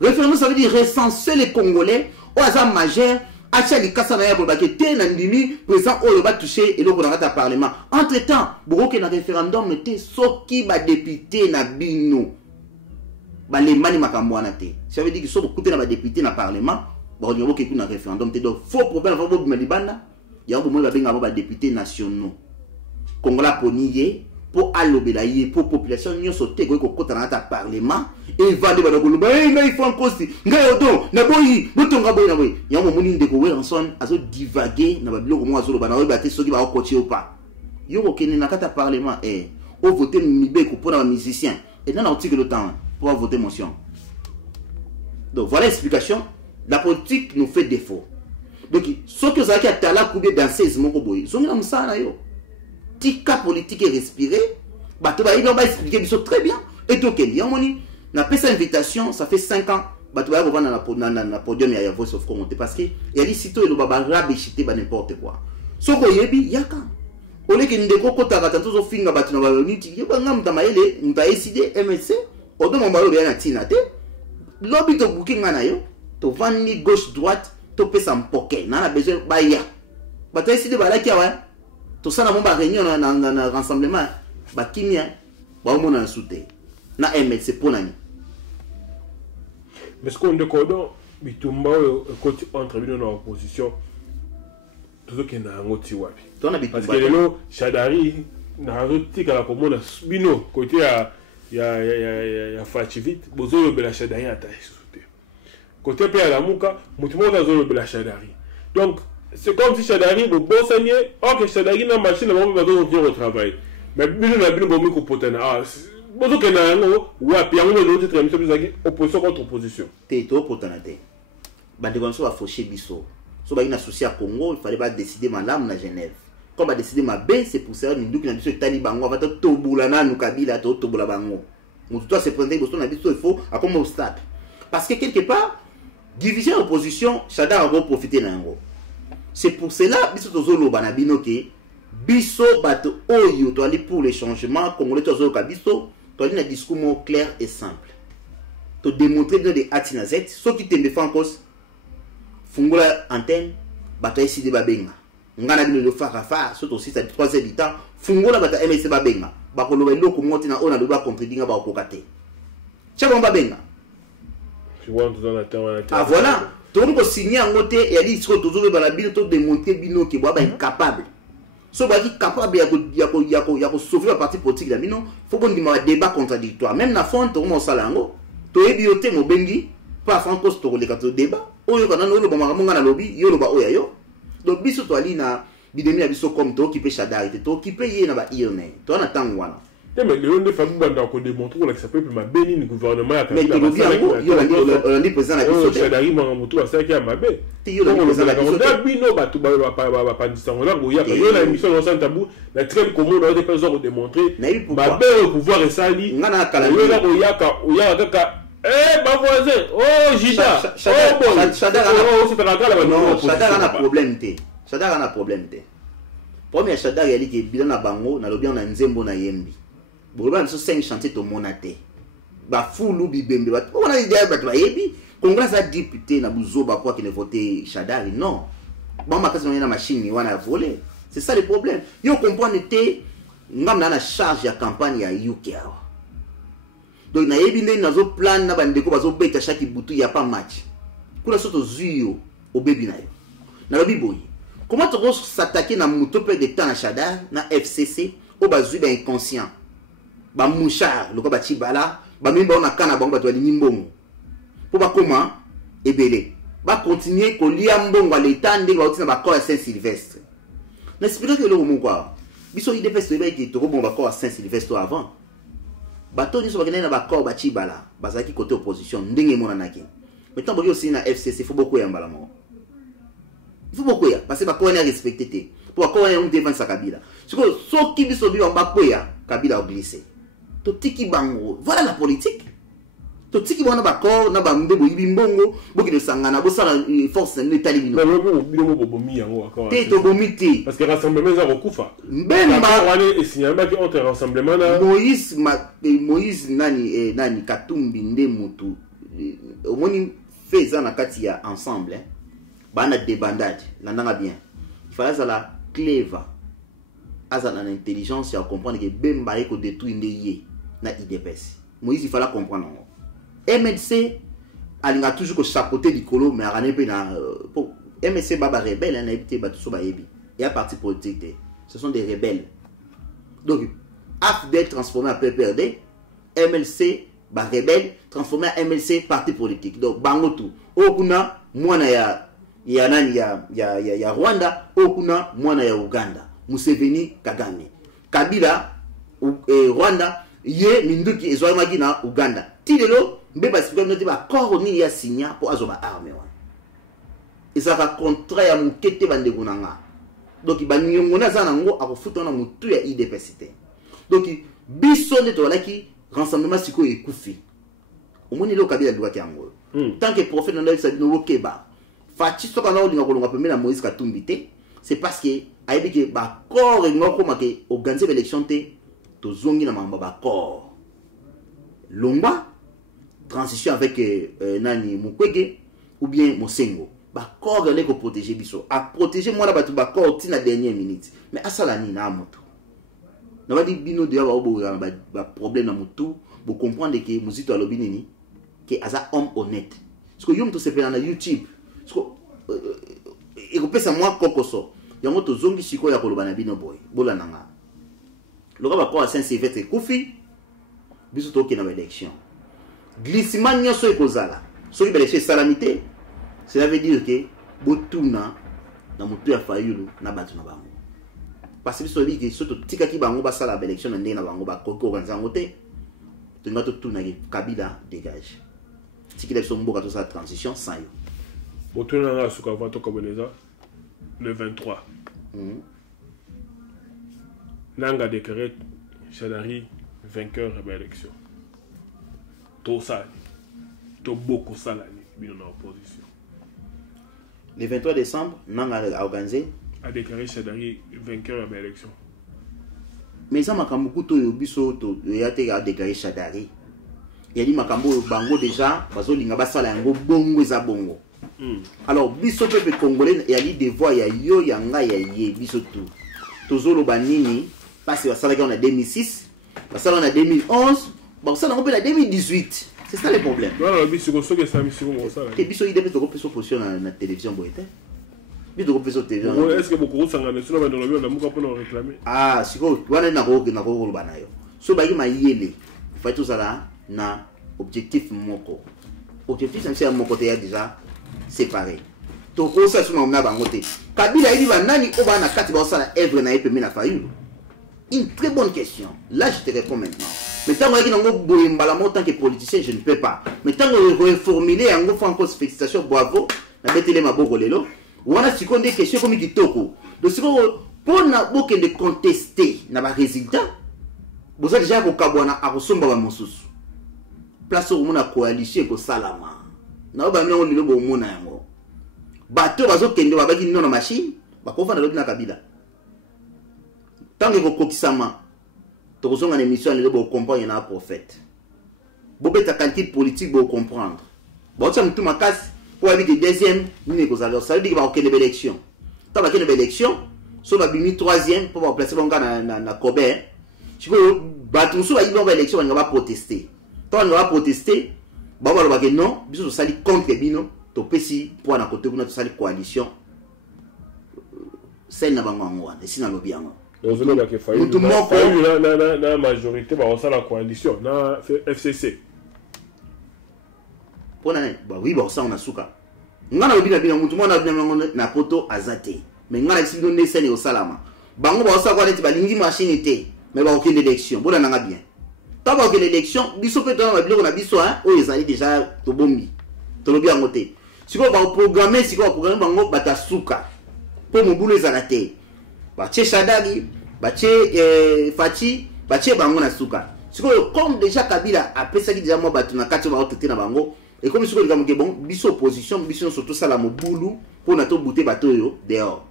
Référendum ça veut dire recenser les Congolais au hasard majeur. Achali Kassanaya pour baqueter Nandimi, président au va toucher et l'autre dans le Parlement. Entre temps, beaucoup que le référendum était ceux qui va député na bino. Ba les mani makamwana te. Ça veut dire que ceux qui écoutent na député na Parlement, bon il y a beaucoup qui na référendum te donc faux problème faut beaucoup malibanda. Il y a beaucoup de gens qui ba députés nationaux. Congola poniye pour allobelaye pour population nyo sauter ko kota na ta Parlement. Et va débattre avec nous. Il faut un costi. Ngayoto, naboyi, botonga boyi naboyi. Il y a un moment où on est en son, à se divaguer, na babilo comme azolo bana, on va battre ceux qui va coacher ou pas. Yo okene na kata Parlement eh, au voter mibeko pour un musicien. Et dans l'article le temps pour voter motion. Donc voilà l'explication. La politique nous fait défaut. Donc ceux qui ont qui atala couper danser ce moko boyi. Zongi na musana yo. Tika politique est respiré. Bato ba il va expliquer biso très bien. Et donc il y a moni na pesa invitation, ça fait 5 ans. Bato ba revendre na podium ya Voice of Congo parce que il y a dit sito et le baba rabechité ba n'importe quoi. Soko yebi yaka. Ole ke ndeko kota ka tanto zo finga bato na ba unity. Yeba ngam tamayele mta décider MSC. Odo mo balo bien na tina te. Lobby to booking na yo. To vandi gauche droite to pesa mpoke. Na na besoin ba ya. Bato décider ba la kia wa. To sana mo ba réunion na rassemblement ba kimia ba mo na soute. Na MSC pour nani. Mais ce qu'on décode, bitumba côté entre bino na opposition, tout ce qui na ngoti wapi. Parce que lelo Shadari na rotika la komona bino côté ya Fachivit, bozo yo bela Shadari ata soute. Côté pe la muka, mutumo na zo bela Shadari. Donc c'est comme si Shadari bo bosanye, OK Shadari na machine na mo ba zo au travail. Mais bino na bino bo mi ko potana. Bonjour que nango wapi yango no titre mission bizaki opposition contre opposition. Te to potanate. Bande comme ça faucher biso. So ba ina souci à Congo, il fallait pas décider madame na Genève. Comme ba décider ma B, c'est pour ça ni nduki na biso tali bango va to tobula na Kabila to tobula bango. Mutu to se prendre biso na biso il faut à comme obstacle. Parce que quelque part division opposition, Chada va profiter nango. C'est pour cela biso to lo bana binoke biso bato oyo to aller pour les changements congolais to zo ka biso. Tu as un discours clair et simple. Tu démontrer dans des atinazet, ceux qui te défendent en cause, Fungola antenne, bata ici de babenga. Ngana bino le farafa, surtout aussi ça 3 habitants, Fungola bata MSC babenga. Bakolo ba loko moti na ona doba contredinga ba kokate. Tchaba babenga. Tu vois tout dans la terre. Ah voilà, tu on peut signer en côté et ali sur toujours dans la bino to démontrer bino qui boba incapable. So ba capable ya ko sauver la partie politique la bino faut qu'on dise débat contradictoire même na fond to mo salango to ebiote mo bengi pas sans cause to le kato débat oyo kana no lo ba monga na lobby yo lo ba oya yo donc biso to ali na bidemi ya biso comme to qui peut Shadari to qui peut yé na ba ione to na tangwana. Mais le de famille banda ko démontrer que ça peut ma béni le gouvernement a mais le lobby yo la président la biso Shadari mangamutu a ça qui a mabé yo la président la biso da bino ba tu ba pas distinguer là goya yo la émission dans un tabou la très commune dans des personnes démontrer mabé au pouvoir et ça dit ngana kala yo la oya kaka ma voisin oh Jida oh Shadari oh c'est pas grave non Shadari a problème té Shadari a problème té premier Shadari ali ki bilan na bango na lobby na nzembo na yembi Boloba nso 5 chantiers to monate. Ba fulu bibembe ba. On a idée ba to yebi. Congrès a député na buzoba quoi qui ne voter Shadari non. Ba makasi na machine wana voler. C'est ça le problème. Yo comprendre té ngam na charge ya campagne ya UK awa. Donc na yebi ndeni nazo plan na bandeko bazo beta chaque butu ya pas match. Kuna soto zuyo au baby na yo. Na lobi boy. Comment tu vas s'attaquer na muto peu de temps na Shadari na FCC au bazui ba inconscient. Ba mouchard loko ba chibala ba mimba ona kana bango bato ali mbongo po ba koma ebele ba continuer ko lia mbongo à l'état ndenge ba otina ba corps à Saint-Sylvestre n'explique que le mot quoi biso IDPS to ba ki to ko bon ba corps à Saint-Sylvestre avant bato ni so ba na ba corps ba chibala bazaki côté opposition ndenge mona naki maintenant boyo aussi na FCC faut beaucoup ya mbala mo il faut beaucoup ya parce que ba corps na respecter te pour corps na on défendre sa Kabila so ki biso bi ba ko ya Kabila a glissé Tiki bango. Voilà la politique. to tiki bona ba corps na ba mbebo ibimbongo boki de sangana bo sala force na l'état libino bino bobomi yango akwa te to bomité parce que rassemblement za kokufa mbemba wale esinyamba ki entre rassemblement na Moïse nani Katumbi nde mutu omoni feza na kati ya ensemble bana débandade landanga bien il fallait la cleva azana na intelligence ya comprendre que bemba eko détruire ndeye na IDPS Moïse il fallait comprendre MLC alinga toujours que chapeauter du colo mais arané pe na MLC baba rebelle na ebité ba tout ba yebi et à parti politique ce sont des rebelles donc AFDEL transformé en PPRD MLC ba rebelle transformé en MLC parti politique donc bango tout okuna mwana ya nani ya Rwanda okuna mwana ya Uganda Museveni Kagame Kabila Rwanda ye minduki ezwamaki na Uganda tilelo mbeba sipika note ba corps ni ya signa pour azoba arme wa ezaka contrat ya mukete bande kunanga donc banyongo na zana ngo akofuta na mutu ya IDPST donc biso nde to laki rassemblement siko ekufi omoni lo Kabila liwaki yango tant que prophète na sabino wokeba fachi soka na olinga kolonga pembe na Moïse Katumbi te c'est parce que ayebi ke ba corps ngoko make organiser élection te to zongi na mamba ba corps lomba transition avec nani Mukwege ou bien Mosengo ba corps les ko protéger biso a protéger moi na batu ba corps ti na dernière minute mais asala ni na moto na ba di bino de ba problème na moto bo comprendre que muzito alobi nini que aza homme honnête parce que yom to se fait na YouTube parce que et ko pesa moi kokoso yango to zongi siko ya koloba na bino boy bolananga loka ba corps Saint-Sylvestre kufi biso to ke na élection glissement nyoso ekozala soki beleche salamité cela veut dire que botuna na mutu ya fayulu na batu na bango parce que biso bi ke soto tika ki bango basala élection na ndenge na bango ba koko kanzango te to ngato tuna ke Kabila dégage tiki la biso mboka to sa transition sans yo botuna na suka vato koboneza le 23 Nanga déclaré Shadari vainqueur de l'élection. Tout ça, tout beaucoup ça là, bien en opposition. Le 23 décembre, Nanga a organisé. A déclaré Shadari vainqueur de l'élection. Mais ça m'a beaucoup de biso to yate a déclaré Shadari. Il a dit makambo bango déjà, bazo linga basala yango bongo za bongo. Alors biso peuple congolais il y a dit des voix ya yo yanga ya ye biso tout. Tozolo banini parce que ça en a 2006, ça en a 2011, ça en a 2018. C'est ça le problème. Non, biso ko soke ça biso ko ça. Et biso ide to ko peso position na télévision boité. Biso ko peso télévision. Est-ce que beaucoup sangana sur la ndolo na muka pour réclamer? Ah, siko wana na ko bana yo. So ba yima yele. Fa tout ça là na objectif moko. Objectif c'est moko te ya déjà séparé. To ko ça sur na bango te. Kabila idi ba nani o ba na kati ba sala œuvre na epeme na fayulu. Une très bonne question. Là, je te réponds maintenant. Mais tant que je en tant que politicien, je ne peux pas. Mais tant que je vais formuler en gros franco félicitations, bravo, la bête est ma bogolelo. On a des questions comme qui toko. Donc, pour ne contester n'a pas résultat. Vous avez déjà kokabwana a resomba ba mosusu. Place au monde a coalition ko salama. Na ba miongo lilo bo mona yango. Bato bazo kende ba baki non na machine, ba ko fana na Kabila. Tant que vous kokisama, tu as une émission de comprendre un prophète. Vous avez ta qualité politique pour comprendre. Bon, tu as tout ma casse pour avoir des deuxièmes, ça veut dire qu'il va y avoir une élection. Tu as une élection, tu vas avoir troisième pour placer mon gars dans Kobe. Tu peux battre une élection, on va protester. Toi, on va protester, on va dire non, bisous, ça dit contre Bino, tu peux si pour un côté, tu as une coalition. C'est une banque, c'est une lobby. La majorité va la coalition na FCC. Oui, ça on a souka. Ngana obina bina mutu mona na poto azate. Mais ngana si donné sene au salama. Bango ba ça kwa neti balingi machine té, mais ba aucune élection. Bona nanga bien. Ta ba aucune élection, biso pe dans ba na biso hein, o ezali déjà to bombi. To lobi angote. Siko ba programmer, bango bata souka. Po mobulu ezalate. Bache Shadari, bache Fachi, bache bango na suka. Comme déjà Kabila a fait ça qui déjà moi battu na kati ba oteté na bango et comme siko likambo ke bon biso opposition biso surtout ça la mobulu pour na to bouter bato yo dehors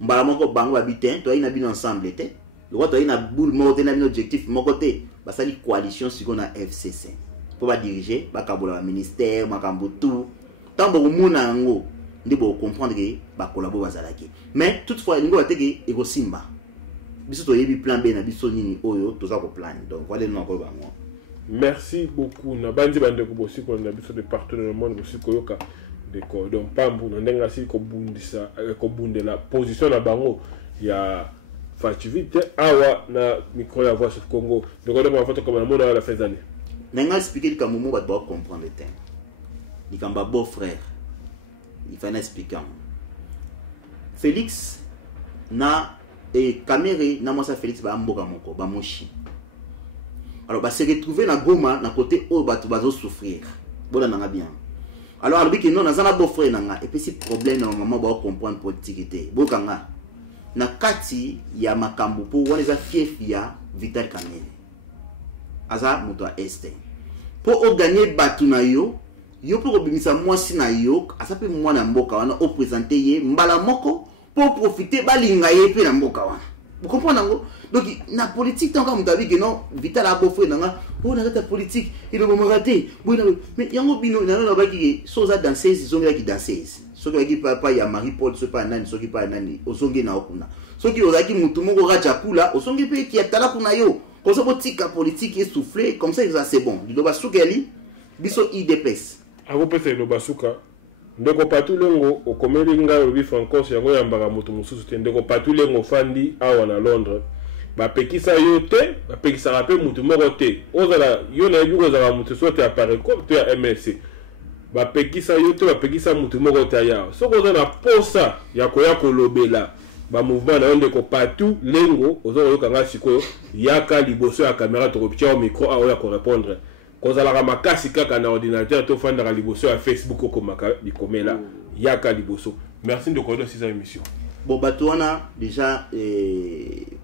mbala moko bango habitent to ina bino ensemble était le roi to ina boule moko na bino objectif moko te basali coalition siko na FCC pour ba diriger ba kabola ba ministère makambo tout tant bo mona ngo ndi bo comprendre que ba collabo bazalaki mais toutefois ngo bateke ego simba biso to yebi plan B na biso nini oyo toza ko plan donc voilà non ko bango. Merci beaucoup na bandi bande ko bosi ko na biso de partout dans le monde bosi ko yoka de ko donc pambu na ndenga si ko bundisa ko bundela position na bango ya facilité awa na micro ya voix sur Congo donc on va faire comme na mona la fin d'année nanga expliquer ka momo ba doit comprendre le thème ni kamba beau frère il faut expliquer Félix na et Caméré na moi ça Félix ba mboka moko ba moshi alors ba se retrouver na Goma na côté o ba bazo souffrir bona nanga bien alors albi que non na zana beau frère nanga et puis si problème na maman ba comprendre politique bokanga na kati ya makambo po wana za fief ya Vital Kamerhe aza moto a este po o gagner batu na yo po kobimisa mwasi na yo asa pe mwana mboka wana o présenter ye mbala moko pour profiter balinga ye pe na mboka wana. Vous comprenez ngo? Donc na politique tant comme tabi que non Vital a beau frère nanga on arrête la politique il va me rater. Mais yango bino na ba ki soza danseuse zonga ki danseuse. Soki ki papa ya Marie Paul so pa nani soki pa nani osongi na okuna. Soki ozaki mutu moko raja kula osongi pe ki atala kuna yo. Comme ça politique politique est soufflé comme ça c'est bon. Du doba sukeli biso IDPS. Ako pese lo basuka ndeko patulengo okomeli nga lobi francos yango yambaka moto mosusu te ndeko patulengo fandi awa na Londres bapekisa yo te bapekisaka mpe motu moko te ozala yo na yebi kozala motu so te ya Pareco to ya MSC bapekisa yo te bapekisa motu moko te yawa soki oza na posa ya koya kolobela bamouvement na yo ndeko patulengo oza koyoka nga sikoyo yaka liboso ya kamera tokopitia o micro awa ya korépondre kozalaka makasi kaka na ordinateur to fandaka liboso ya Facebook okomaka likomela yaka liboso. Merci de connaître cette émission. Bon bato wana déjà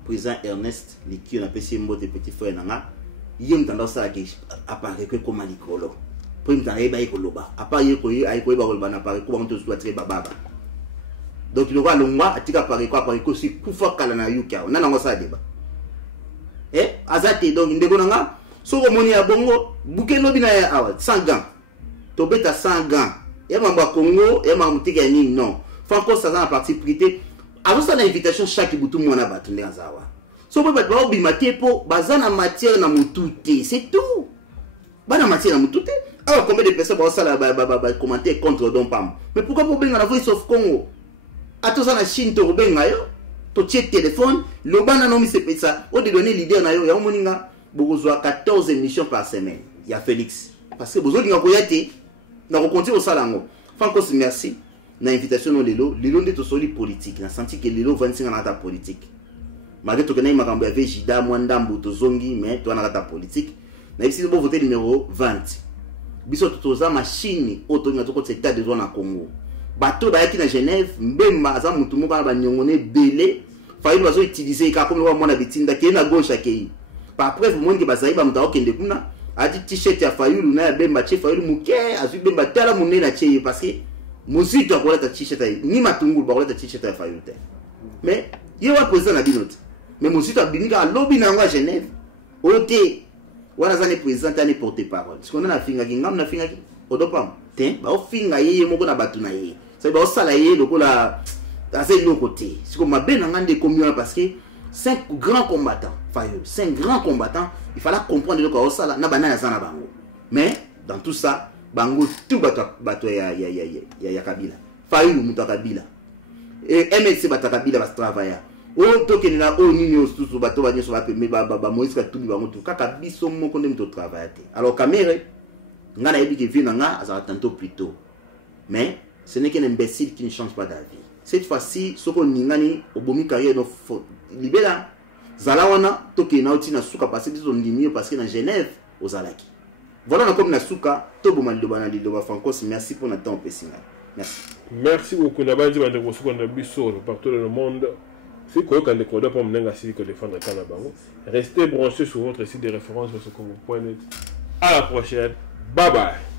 président Ernest Liki on appelle si mbote petit frère nanga yem tanda ça ki apparaît que comme likolo pour mtare ba ikoloba apparaît ko yi ay ko ba kolba na apparaît ko ba to soit très baba donc le roi longwa atika apparaît ko si kufa kala na yuka on na ngo ça débat azate donc ndeko nanga soko moni ya bongo bukelo bina ya awa 100 gants to beta 100 gants ya mamba Congo ya mamutike ya nini non franco ça na partie prité avant ça l'invitation chaque butu mwana batu nzawa so bo bat ba obimate po bazana matière na mutute c'est tout bana matière na mutute alors combien de personnes ba sala ba commenter contre Don Pam mais pourquoi pour benga la voice of Congo ato ça na Chine to benga yo to tie téléphone le bana no mi se pesa o de donner leader na yo ya moninga Bozoa 14 émissions par semaine. Il y a Félix. Parce que Bozo Linga Koyate, n'a rencontré au Salango. Francos, merci. N'a invitation au Lilo. Lilo n'est soli politique. N'a senti que Lilo 25 ans dans ta politique. Malgré tout que n'a eu ma Jida, Mwandambo, Tozongi, mais toi n'a ta politique. N'a essayé de voter numéro 20. Biso Totoza, machine, auto, n'a tout côté état de droit dans Congo. Bateau d'Aiki dans Genève, Mbemba, Azam, Moutoumou, Banyongone, Belé. Faïl va utiliser, car comme le roi Mounabitinda, qui est na gauche à Kei. Par après vous monde qui basaï ba mutao kende kuna a dit t-shirt ya Fayulu na bemba che Fayulu muke azu bemba tala munene na che parce que muzito akola ta t-shirt ni matungulu ba kola ta t-shirt ya Fayulu te mais yewa président na binote mais muzito abinika lobby na ngwa Genève ote wana zane président ani porter parole ce qu'on a finga ki ngam na finga ki odopam te ba o finga yeye moko na batu na yeye ça ba o sala yeye lokola assez le côté ce qu'on m'a bien ngande commun parce que 5 grands combattants, 5 grands combattants, il fallait comprendre le quoi ça là, na banana sana bango. Mais dans tout ça, bango tout bato ya Kabila. Fayulu muta Kabila. Et MLC bata Kabila va travailler. O toke na o nini o susu bato ba nyoso ba pembe ba Moïse ka tout bango tout kaka biso moko ndem to travailler. Alors Kamerhe ngana yebi que vient nga azara tantôt plus tôt. Mais ce n'est qu'un imbécile qui ne change pas d'avis. Cette fois-ci, ce qu'on ningani obomi carrière no libéra zalawana toke na uti na suka passer des ondimio parce que dans Genève aux Alaki. Voilà comme na suka to boma liloba na liloba francos merci pour notre temps pessinga. Merci. Merci beaucoup na bandi bande ko suka na biso partout dans le monde. Si vous avez des codes pour me défendre Canabango, restez branchés sur votre site de référence sur Congo.net. À la prochaine. Bye bye.